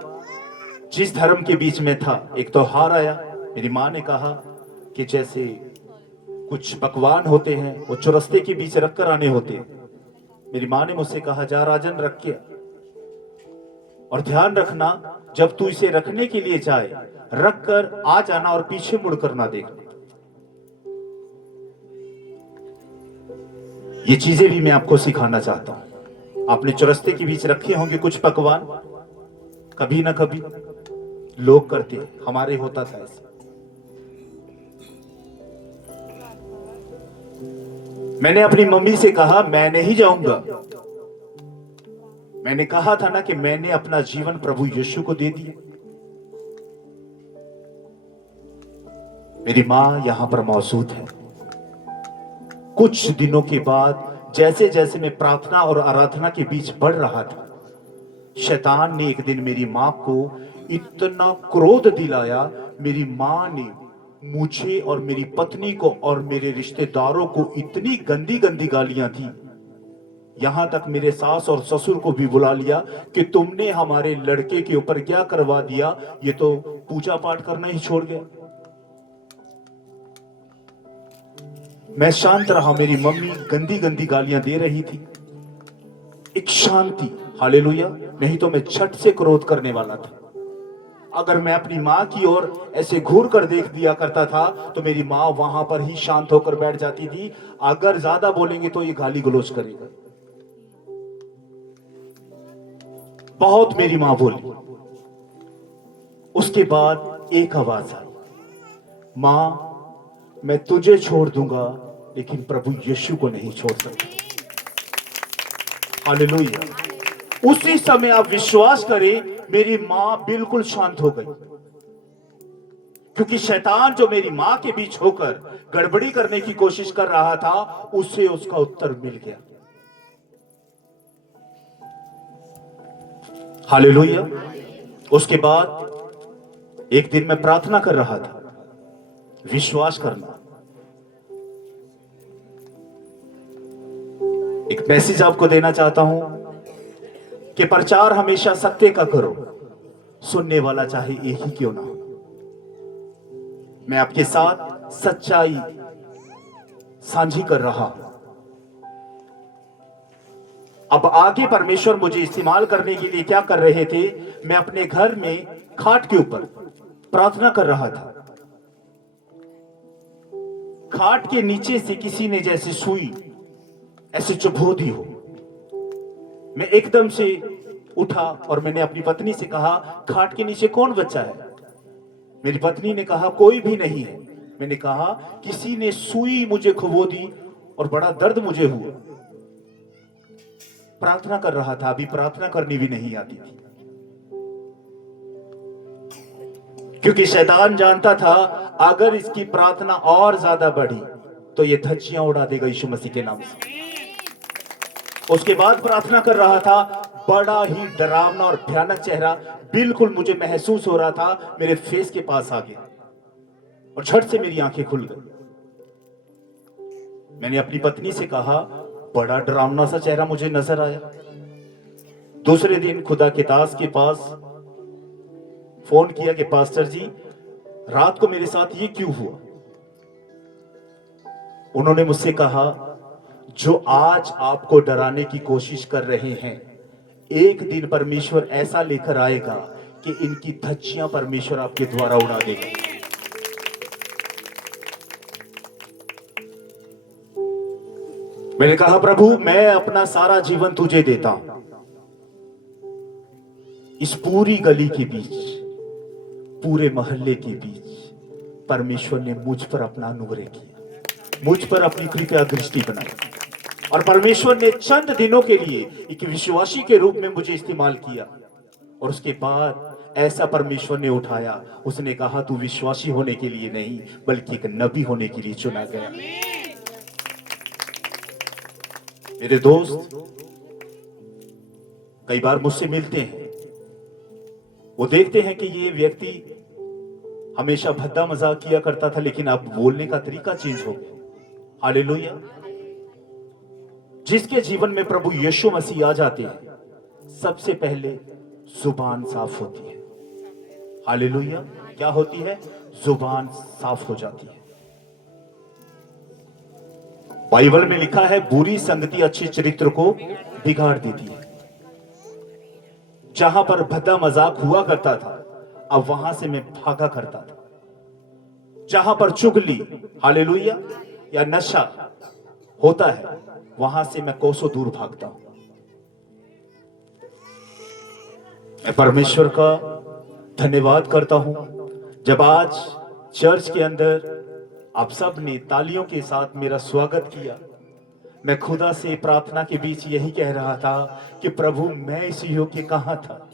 जिस धर्म के बीच में था, एक त्योहार आया। मेरी मां ने कहा कि जैसे कुछ पकवान होते हैं वो चौरस्ते के बीच रख कर आने होते हैं। मेरी मां ने मुझसे कहा, जा राजन रख के, और ध्यान रखना जब तू इसे रखने के लिए जाए, रख कर आ जाना और पीछे मुड़कर ना देखना। ये चीजें भी मैं आपको सिखाना चाहता हूं। आपने चौरस्ते के बीच रखे होंगे कुछ पकवान, कभी ना कभी लोग करते हैं, हमारे होता था ऐसा। मैंने अपनी मम्मी से कहा मैं नहीं जाऊंगा। मैंने कहा था ना कि मैंने अपना जीवन प्रभु यीशु को दे दिया। मेरी मां यहां पर मौजूद है। कुछ दिनों के बाद जैसे जैसे मैं प्रार्थना और आराधना के बीच बढ़ रहा था, शैतान ने एक दिन मेरी मां को इतना क्रोध दिलाया। मेरी मां ने मुझे और मेरी पत्नी को और मेरे रिश्तेदारों को इतनी गंदी गंदी गालियां दी, यहां तक मेरे सास और ससुर को भी बुला लिया कि तुमने हमारे लड़के के ऊपर क्या करवा दिया, ये तो पूजा पाठ करना ही छोड़ गया। मैं शांत रहा। मेरी मम्मी गंदी गंदी गालियां दे रही थी, एक शांति। हालेलुया। नहीं तो मैं झट से क्रोध करने वाला था। अगर मैं अपनी मां की ओर ऐसे घूर कर देख दिया करता था तो मेरी मां वहां पर ही शांत होकर बैठ जाती थी। अगर ज्यादा बोलेंगे तो ये गाली गलौज करेगा। बहुत मेरी मां बोली। उसके बाद एक आवाज आई, मां मैं तुझे छोड़ दूंगा लेकिन प्रभु यीशु को नहीं छोड़ सकता। हालेलुया। उसी समय आप विश्वास करें, मेरी मां बिल्कुल शांत हो गई, क्योंकि शैतान जो मेरी मां के बीच होकर गड़बड़ी करने की कोशिश कर रहा था, उसे उसका उत्तर मिल गया। हालेलुया। उसके बाद एक दिन मैं प्रार्थना कर रहा था। विश्वास करना, एक मैसेज आपको देना चाहता हूं कि प्रचार हमेशा सत्य का करो, सुनने वाला चाहे एक ही क्यों ना हो। मैं आपके साथ सच्चाई साझी कर रहा हूं। अब आगे परमेश्वर मुझे इस्तेमाल करने के लिए क्या कर रहे थे, मैं अपने घर में खाट के ऊपर प्रार्थना कर रहा था। खाट के नीचे से किसी ने जैसे सुई ऐसे चुभो दी हो। मैं एकदम से उठा और मैंने अपनी पत्नी से कहा, खाट के नीचे कौन बच्चा है? मेरी पत्नी ने कहा, कोई भी नहीं है। मैंने कहा, किसी ने सुई मुझे खुबो दी और बड़ा दर्द मुझे हुआ। प्रार्थना कर रहा था, अभी प्रार्थना करनी भी नहीं आती थी, क्योंकि शैतान जानता था अगर इसकी प्रार्थना और ज्यादा बढ़ी तो ये धज्जियां उड़ा देगा यीशु मसीह के नाम से। उसके बाद प्रार्थना कर रहा था, बड़ा ही डरावना और भयानक चेहरा बिल्कुल मुझे महसूस हो रहा था, मेरे फेस के पास आ गया और झट से मेरी आंखें खुल गई। मैंने अपनी पत्नी से कहा, बड़ा डरावना सा चेहरा मुझे नजर आया। दूसरे दिन खुदा के दास के पास फोन किया कि पास्टर जी, रात को मेरे साथ ये क्यों हुआ? उन्होंने मुझसे कहा, जो आज आपको डराने की कोशिश कर रहे हैं, एक दिन परमेश्वर ऐसा लेकर आएगा कि इनकी धज्जियां परमेश्वर आपके द्वारा उड़ा देगा। मैंने कहा प्रभु मैं अपना सारा जीवन तुझे देता हूं। इस पूरी गली के बीच, पूरे मोहल्ले के बीच परमेश्वर ने मुझ पर अपना अनुग्रह किया, मुझ पर अपनी कृपया दृष्टि बनाई, और परमेश्वर ने चंद दिनों के लिए एक विश्वासी के रूप में मुझे इस्तेमाल किया। और उसके बाद ऐसा परमेश्वर ने उठाया, उसने कहा तू विश्वासी होने के लिए नहीं बल्कि एक नबी होने के लिए चुना गया। मेरे दोस्त कई बार मुझसे मिलते हैं, वो देखते हैं कि ये व्यक्ति हमेशा भद्दा मजाक किया करता था लेकिन अब बोलने का तरीका चेंज हो गया। हालेलुया। जिसके जीवन में प्रभु यीशु मसीह आ जाते हैं सबसे पहले जुबान साफ होती है। हालेलुया। क्या होती है? जुबान साफ हो जाती है। बाइबल में लिखा है बुरी संगति अच्छे चरित्र को बिगाड़ देती है। जहां पर भद्दा मजाक हुआ करता था अब वहां से मैं भागा करता था। जहां पर चुगली, हालेलुया, या नशा होता है वहां से मैं कोसों दूर भागता हूं। मैं परमेश्वर का धन्यवाद करता हूं जब आज चर्च के अंदर आप सब ने तालियों के साथ मेरा स्वागत किया। मैं खुदा से प्रार्थना के बीच यही कह रहा था कि प्रभु मैं इस योग्य कहां था।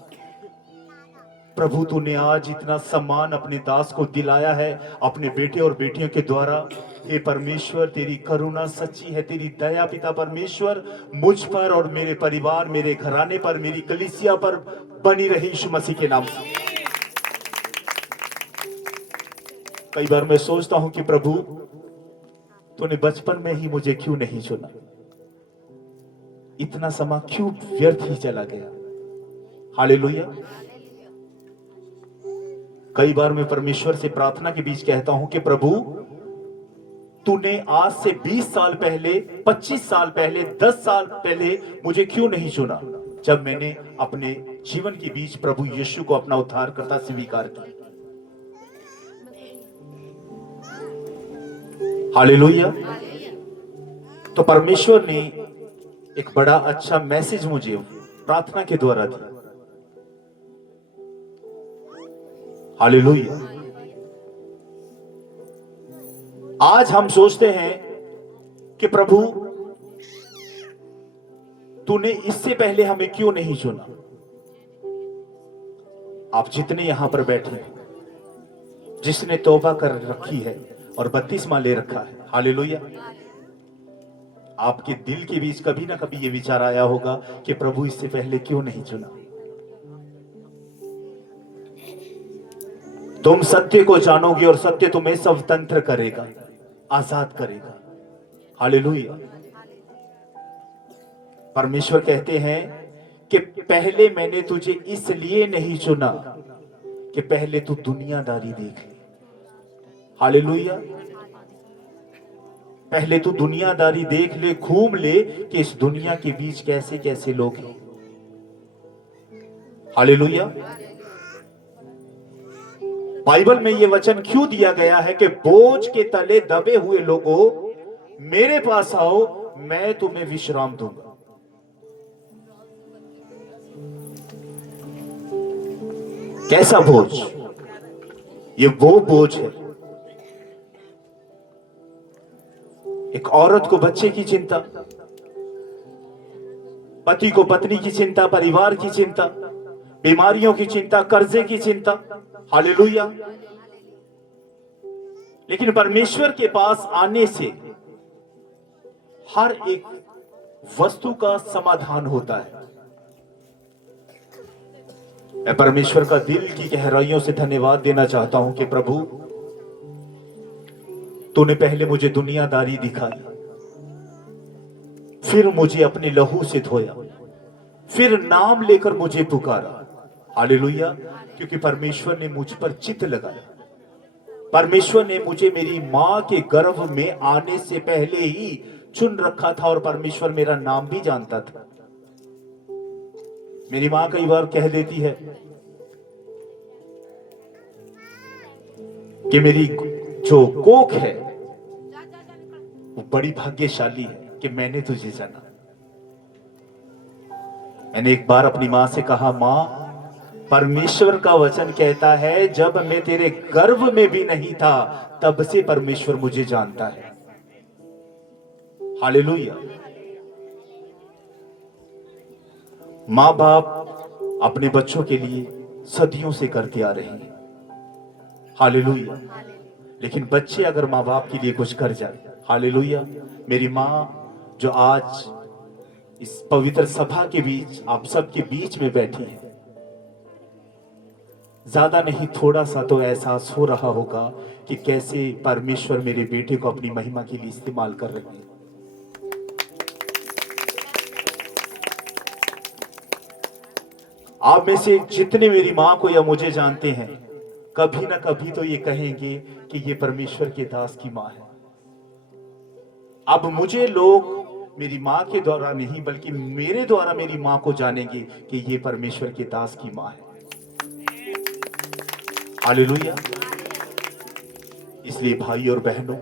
प्रभु तूने आज इतना सम्मान अपने दास को दिलाया है अपने बेटे और बेटियों के द्वारा। हे परमेश्वर तेरी करुणा सच्ची है, तेरी दया पिता परमेश्वर मुझ पर और मेरे परिवार, मेरे घराने पर, मेरी कलीसिया पर बनी रही यीशु मसीह के नाम से। कई बार मैं सोचता हूं कि प्रभु तूने बचपन में ही मुझे क्यों नहीं चुना, इतना समय क्यों व्यर्थ ही चला गया। हालेलुया। कई बार मैं परमेश्वर से प्रार्थना के बीच कहता हूं कि प्रभु तूने आज से 20 साल पहले, 25 साल पहले, 10 साल पहले मुझे क्यों नहीं चुना, जब मैंने अपने जीवन के बीच प्रभु यीशु को अपना उद्धारकर्ता स्वीकार किया। हालेलुया। तो परमेश्वर ने एक बड़ा अच्छा मैसेज मुझे प्रार्थना के द्वारा दिया। हालेलुया। आज हम सोचते हैं कि प्रभु तूने इससे पहले हमें क्यों नहीं चुना। आप जितने यहां पर बैठे हैं, जिसने तौबा कर रखी है और बपतिस्मा ले रखा है, हालेलुया, आपके दिल के बीच कभी ना कभी यह विचार आया होगा कि प्रभु इससे पहले क्यों नहीं चुना। तुम सत्य को जानोगे और सत्य तुम्हें स्वतंत्र करेगा, आजाद करेगा। हालेलुया। परमेश्वर कहते हैं कि पहले मैंने तुझे इसलिए नहीं चुना कि पहले तू दुनियादारी देख ले। हालेलुया। पहले तू दुनियादारी देख ले, घूम ले कि इस दुनिया के बीच कैसे कैसे लोग हैं। हालेलुया। बाइबल में यह वचन क्यों दिया गया है कि बोझ के तले दबे हुए लोगों मेरे पास आओ, मैं तुम्हें विश्राम दूंगा। कैसा बोझ? ये वो बोझ है, एक औरत को बच्चे की चिंता, पति को पत्नी की चिंता, परिवार की चिंता, बीमारियों की चिंता, कर्जे की चिंता। हालेलुया। लेकिन परमेश्वर के पास आने से हर एक वस्तु का समाधान होता है। मैं परमेश्वर का दिल की गहराइयों से धन्यवाद देना चाहता हूं कि प्रभु तूने पहले मुझे दुनियादारी दिखाई, फिर मुझे अपने लहू से धोया, फिर नाम लेकर मुझे पुकारा। हालेलुया। क्योंकि परमेश्वर ने मुझ पर चित्त लगाया। परमेश्वर ने मुझे मेरी मां के गर्भ में आने से पहले ही चुन रखा था और परमेश्वर मेरा नाम भी जानता था। मेरी मां कई बार कह देती है कि मेरी जो कोख है वो बड़ी भाग्यशाली है कि मैंने तुझे जाना। मैंने एक बार अपनी मां से कहा, मां, परमेश्वर का वचन कहता है जब मैं तेरे गर्भ में भी नहीं था तब से परमेश्वर मुझे जानता है। हालेलुया। मां बाप अपने बच्चों के लिए सदियों से करते आ रहे हैं। हालेलुया। लेकिन बच्चे अगर मां बाप के लिए कुछ कर जाए, हालेलुया। मेरी मां जो आज इस पवित्र सभा के बीच आप सबके बीच में बैठी है, ज्यादा नहीं थोड़ा सा तो एहसास हो रहा होगा कि कैसे परमेश्वर मेरे बेटे को अपनी महिमा के लिए इस्तेमाल कर रहे हैं। आप में से जितने मेरी मां को या मुझे जानते हैं, कभी ना कभी तो ये कहेंगे कि ये परमेश्वर के दास की मां है। अब मुझे लोग मेरी मां के द्वारा नहीं बल्कि मेरे द्वारा मेरी मां को जानेंगे कि ये परमेश्वर के दास की मां है। हालेलुया। इसलिए भाई और बहनों,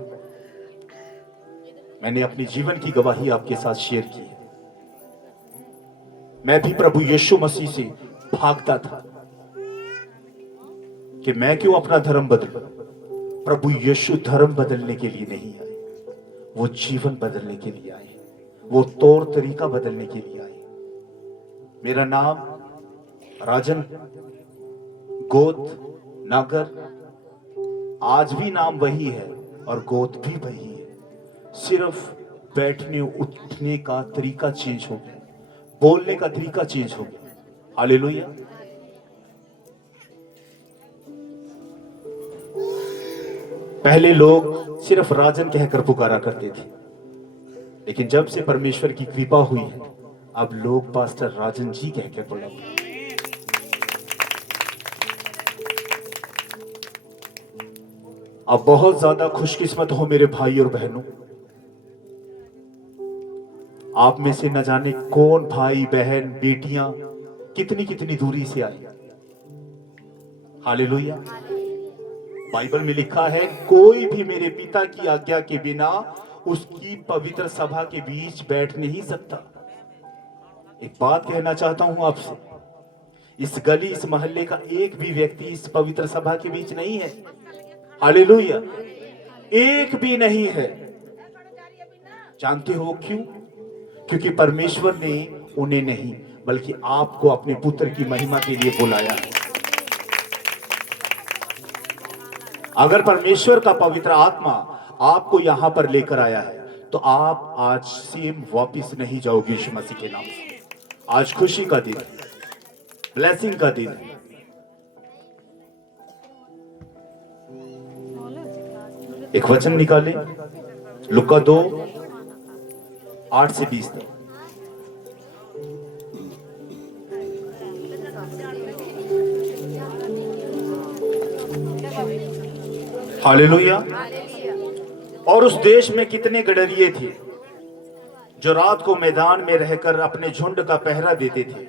मैंने अपनी जीवन की गवाही आपके साथ शेयर की है। मैं भी प्रभु यीशु मसीह से भागता था कि मैं क्यों अपना धर्म बदलूं। प्रभु यीशु धर्म बदलने के लिए नहीं आए, वो जीवन बदलने के लिए आए, वो तौर तरीका बदलने के लिए आए। मेरा नाम राजन गोत नागर आज भी नाम वही है और गोत भी वही है, सिर्फ बैठने उठने का तरीका चेंज हो गया, बोलने का तरीका चेंज हो गया। हालेलुया। पहले लोग सिर्फ राजन कहकर पुकारा करते थे, लेकिन जब से परमेश्वर की कृपा हुई है, अब लोग पास्टर राजन जी कहकर बुलाते हैं। अब बहुत ज्यादा खुशकिस्मत हो मेरे भाई और बहनों, आप में से न जाने कौन भाई बहन बेटियां कितनी कितनी दूरी से आई। हालेलुया। बाइबल में लिखा है, कोई भी मेरे पिता की आज्ञा के बिना उसकी पवित्र सभा के बीच बैठ नहीं सकता। एक बात कहना चाहता हूं आपसे, इस गली इस मोहल्ले का एक भी व्यक्ति इस पवित्र सभा के बीच नहीं है। हालेलुया। एक भी नहीं है। जानते हो क्यों? क्योंकि परमेश्वर ने उन्हें नहीं बल्कि आपको अपने पुत्र की महिमा के लिए बुलाया है। अगर परमेश्वर का पवित्र आत्मा आपको यहां पर लेकर आया है तो आप आज सेम वापिस नहीं जाओगे यीशु मसीह के नाम से। आज खुशी का दिन है, ब्लेसिंग का दिन है। एक वचन निकाले, लुका 2:8-20 तक। हालेलुया। और उस देश में कितने गडरिये थे जो रात को मैदान में रहकर अपने झुंड का पहरा देते थे,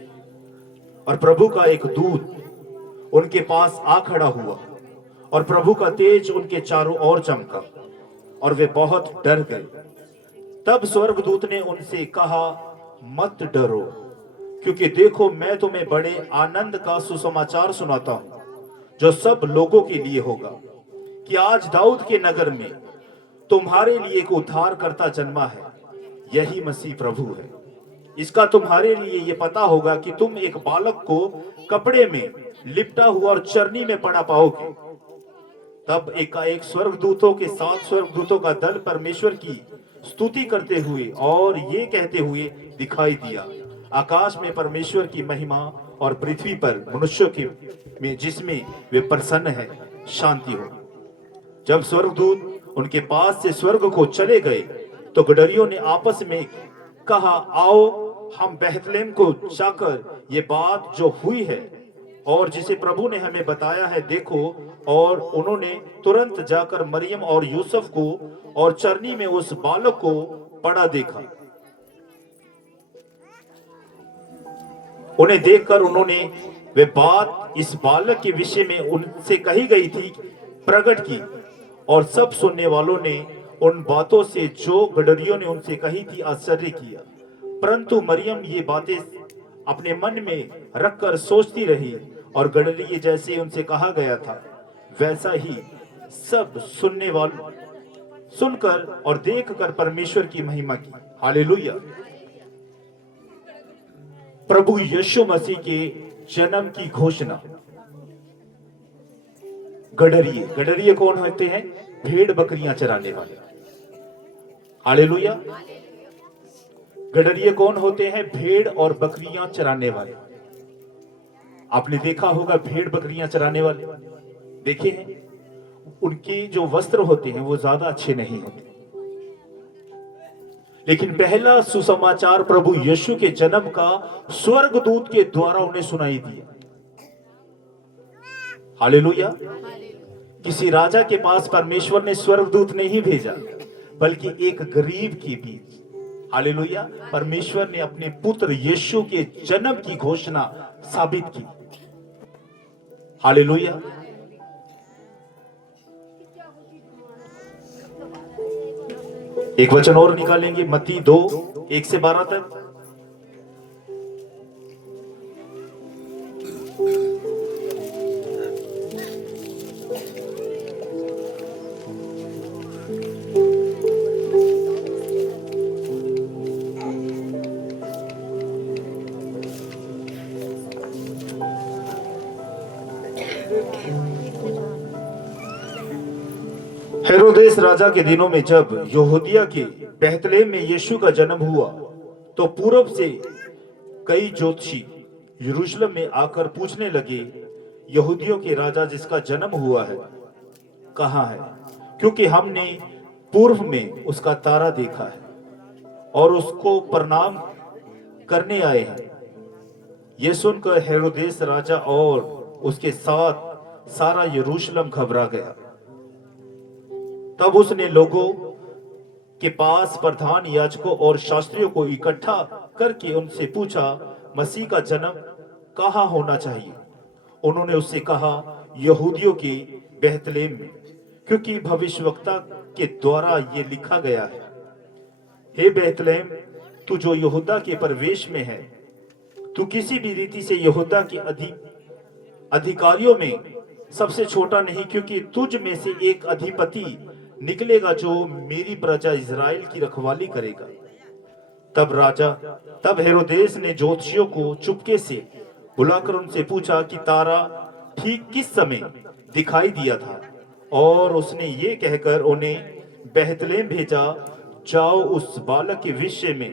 और प्रभु का एक दूत उनके पास आ खड़ा हुआ और प्रभु का तेज उनके चारों ओर चमका और वे बहुत डर गए। तब स्वर्गदूत ने उनसे कहा, मत डरो, क्योंकि देखो मैं तुम्हें बड़े आनंद का सुसमाचार सुनाता हूं जो सब लोगों के लिए होगा, कि आज दाऊद के नगर में तुम्हारे लिए एक उद्धारकर्ता जन्मा है, यही मसीह प्रभु है। इसका तुम्हारे लिए ये पता होगा कि तुम एक बालक को कपड़े में लिपटा हुआ और चरनी में पड़ा पाओगे। तब एकाएक स्वर्गदूतों के 7 स्वर्गदूतों का दल परमेश्वर की स्तुति करते हुए और ये कहते हुए दिखाई दिया, आकाश में परमेश्वर की महिमा और पृथ्वी पर मनुष्यों के में जिसमें वे प्रसन्न है शांति हो। जब स्वर्गदूत उनके पास से स्वर्ग को चले गए तो गडरियों ने आपस में कहा, आओ हम बेथलेहम को जाकर ये बात जो हुई है और जिसे प्रभु ने हमें बताया है देखो। और उन्होंने तुरंत जाकर मरियम और यूसुफ को और चरनी में उस बालक को पड़ा देखा। उन्हें देखकर उन्होंने वे बात इस बालक के विषय में उनसे कही गई थी प्रकट की, और सब सुनने वालों ने उन बातों से जो गडरियों ने उनसे कही थी आश्चर्य किया। परंतु मरियम ये बातें अपने मन में रखकर सोचती रही, और गडरिये जैसे उनसे कहा गया था वैसा ही सब सुनने वालों सुनकर और देखकर परमेश्वर की महिमा की। हालेलुया। प्रभु यीशु मसीह के जन्म की घोषणा। गडरिये, गडरिये कौन होते हैं? भेड़ बकरियां चराने वाले। हालेलुया। गडरिये कौन होते हैं? भेड़ और बकरियां चराने वाले। आपने देखा होगा भेड़ बकरियां चराने वाले देखे हैं, उनके जो वस्त्र होते हैं वो ज्यादा अच्छे नहीं होते, लेकिन पहला सुसमाचार प्रभु यीशु के जन्म का स्वर्गदूत के द्वारा उन्हें सुनाई दिया। हालेलुया। किसी राजा के पास परमेश्वर ने स्वर्गदूत नहीं भेजा, बल्कि एक गरीब के बीच, हालेलुया, परमेश्वर ने अपने पुत्र यीशु के जन्म की घोषणा साबित की। हालेलुया। एक वचन और निकालेंगे, मत्ती 2:1-12 तक। हेरोदेस राजा के दिनों में जब यहूदिया के बेथलेहम में यीशु का जन्म हुआ, तो पूर्व से कई ज्योतिषी यरूशलेम में आकर पूछने लगे, यहूदियों के राजा जिसका जन्म हुआ है कहाँ है? क्योंकि हमने पूर्व में उसका तारा देखा है और उसको प्रणाम करने आए हैं। यह सुनकर हेरोदेस राजा और उसके साथ सारा यरूशलेम घबरा गया। तब उसने लोगों के पास प्रधान याजकों और शास्त्रियों को इकट्ठा करके उनसे पूछा, मसीह का जन्म कहाँ होना चाहिए? उन्होंने उससे कहा, यहूदियों के बेथलेहम में, क्योंकि भविष्यवक्ता के द्वारा ये लिखा गया है, हे बेथलेहम, तू जो यहूदा के प्रवेश में है, तू किसी भी रीति से यहूदा के अधिकारियों में सबसे छोटा नहीं, क्योंकि तुझ में से एक अधिपति निकलेगा जो मेरी प्रजा इज़राइल की रखवाली करेगा। तब हेरोदेस ने ज्योतिषियों को चुपके से बुलाकर उनसे पूछा कि तारा ठीक किस समय दिखाई दिया था, और उसने ये कहकर उन्हें बेथलेहम भेजा, जाओ उस बालक के विषय में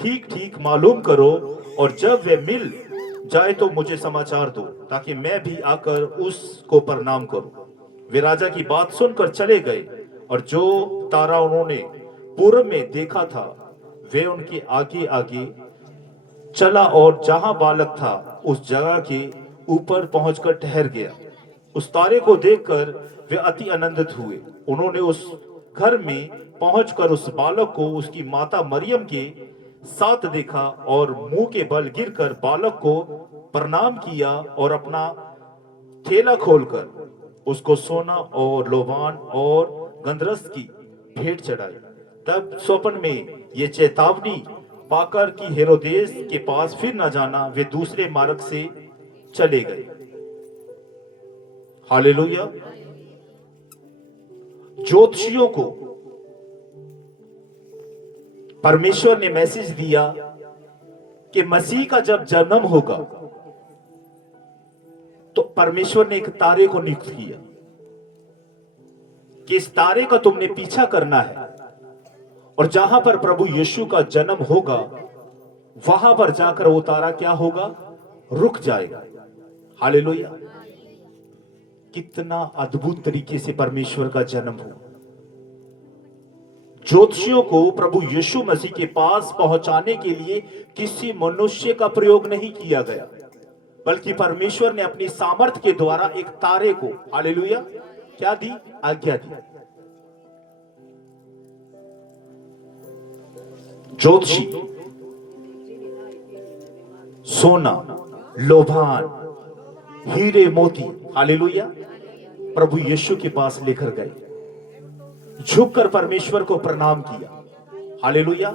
ठीक ठीक मालूम करो, और जब वह मिल जाए तो मुझे समाचार दो, ताकि मैं भी आकर उसको प्रणाम करूं। वे राजा की बात सुनकर चले गए, और जो तारा उन्होंने पूर्व में देखा था वे उनके आगे आगे चला, और जहां बालक था उस जगह के ऊपर पहुंचकर ठहर गया। उस तारे को देखकर वे अति आनंदित हुए। उन्होंने उस घर में पहुंचकर उस बालक को उसकी माता मरियम के साथ देखा, और मुंह के बल गिरकर बालक को प्रणाम किया, और अपना थैला खोलकर उसको सोना और लोबान और गंधरस की भेंट चढ़ाई। तब स्वप्न में ये चेतावनी पाकर कि हेरोदेस के पास फिर न जाना, वे दूसरे मार्ग से चले गए। हालेलुया। ज्योतिषियों को परमेश्वर ने मैसेज दिया कि मसीह का जब जन्म होगा, तो परमेश्वर ने एक तारे को नियुक्त किया कि इस तारे का तुमने पीछा करना है, और जहां पर प्रभु यीशु का जन्म होगा वहां पर जाकर वो तारा क्या होगा? रुक जाएगा। हालेलुया। कितना अद्भुत तरीके से परमेश्वर का जन्म हुआ। ज्योतिषियों को प्रभु यीशु मसीह के पास पहुंचाने के लिए किसी मनुष्य का प्रयोग नहीं किया गया, बल्कि परमेश्वर ने अपनी सामर्थ्य के द्वारा एक तारे को, हालेलुया, क्या दी? आज्ञा दी। ज्योतिषी सोना, लोभान, हीरे मोती, हालेलुया, प्रभु यीशु के पास लेकर गए, झुककर परमेश्वर को प्रणाम किया। हालेलुया।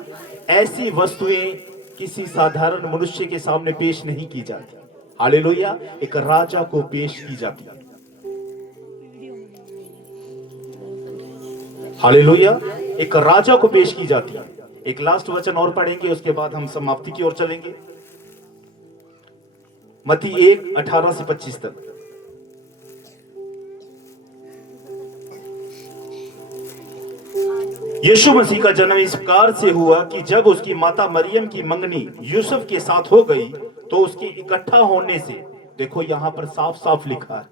ऐसी वस्तुएं किसी साधारण मनुष्य के सामने पेश नहीं की जाती। हालेलुया। एक राजा को पेश की जाती है। हालेलुया। एक राजा को पेश की जाती है। एक लास्ट वचन और पढ़ेंगे, उसके बाद हम समाप्ति की ओर चलेंगे। मत्ती 1:18 से 25 तक। यीशु मसीह का जन्म इस प्रकार से हुआ कि जब उसकी माता मरियम की मंगनी यूसुफ के साथ हो गई तो उसके इकट्ठा होने से, देखो यहां पर साफ साफ लिखा है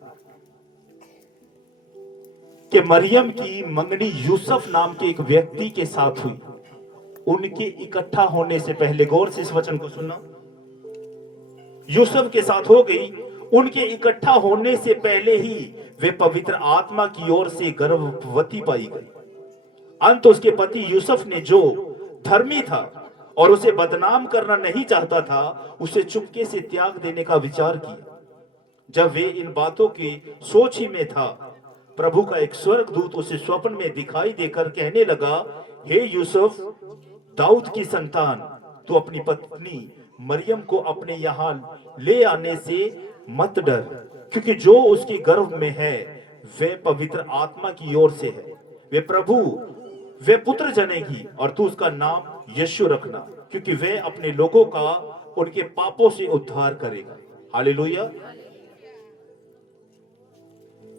कि मरियम की मंगनी यूसुफ नाम के एक व्यक्ति के साथ हुई। उनके इकट्ठा होने से पहले, गौर से इस वचन को सुनना, यूसुफ के साथ हो गई। उनके इकट्ठा होने से पहले ही वे पवित्र आत्मा की ओर से गर्भवती पाई गई। अंत उसके पति यूसुफ ने, जो धर्मी था और उसे बदनाम करना नहीं चाहता था, उसे चुपके से त्याग देने का विचार किया। जब वे इन बातों की सोच ही में था, प्रभु का एक स्वर्गदूत उसे स्वप्न में दिखाई देकर कहने लगा, हे यूसुफ, दाऊद की संतान, तू अपनी पत्नी मरियम को अपने यहां ले आने से मत डर, क्योंकि जो उसके गर्भ में है वे पवित्र आत्मा की ओर से है। वे पुत्र जनेगी और तू उसका नाम यीशु रखना, क्योंकि वे अपने लोगों का उनके पापों से उद्धार करेगा। हालेलुया।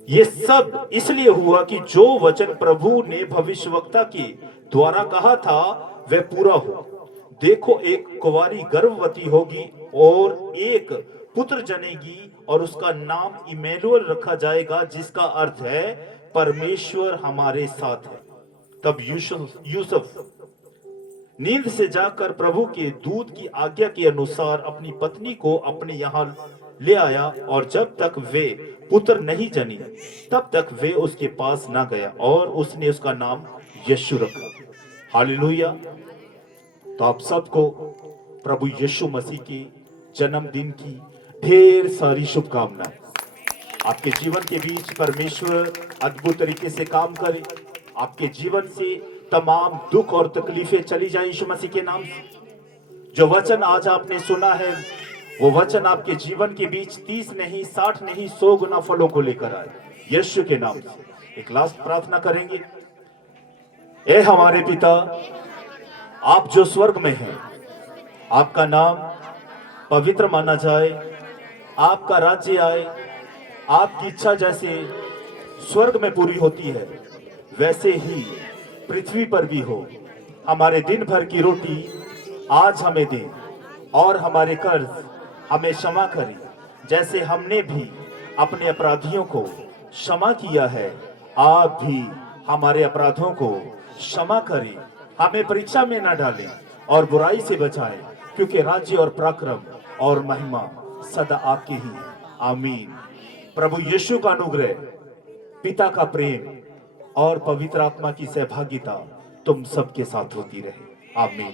ये सब इसलिए हुआ कि जो वचन प्रभु ने भविष्यवक्ता के द्वारा कहा था वह पूरा हो। देखो, एक कुंवारी गर्भवती होगी और एक पुत्र जनेगी और उसका नाम इमैनुएल रखा जाएगा, जिसका अर्थ है परमेश्वर हमारे साथ है। तब यूसुफ नींद से जाकर प्रभु के दूत की आज्ञा के अनुसार अपनी पत्नी को अपने यहां ले आया, और जब तक वे पुत्र नहीं जनी तब तक वे उसके पास ना गया, और उसने उसका नाम यीशु रखा। हालेलुया। तो आप सबको प्रभु यीशु मसीह के जन्मदिन की ढेर सारी शुभकामनाएं। आपके जीवन के बीच परमेश्वर अद्भुत तरीके से काम करे। आपके जीवन से तमाम दुख और तकलीफें चली जाए यीशु मसीह के नाम से। जो वचन आज आपने सुना है वो वचन आपके जीवन के बीच 30 नहीं, 60 नहीं, 100 गुना फलों को लेकर आए यीशु के नाम से। एक लास्ट प्रार्थना करेंगे। ए हमारे पिता, आप जो स्वर्ग में हैं, आपका नाम पवित्र माना जाए, आपका राज्य आए, आपकी इच्छा जैसे स्वर्ग में पूरी होती है वैसे ही पृथ्वी पर भी हो। हमारे दिन भर की रोटी आज हमें दे, और हमारे कर्ज हमें क्षमा करें, जैसे हमने भी अपने अपराधियों को क्षमा किया है। आप भी हमारे अपराधों को क्षमा करें। हमें परीक्षा में न डालें और बुराई से बचाएं, क्योंकि राज्य और पराक्रम और महिमा सदा आपके ही। आमीन। प्रभु यीशु का अनुग्रह, पिता का प्रेम और पवित्र आत्मा की सहभागिता तुम सबके साथ होती रहे। आमीन।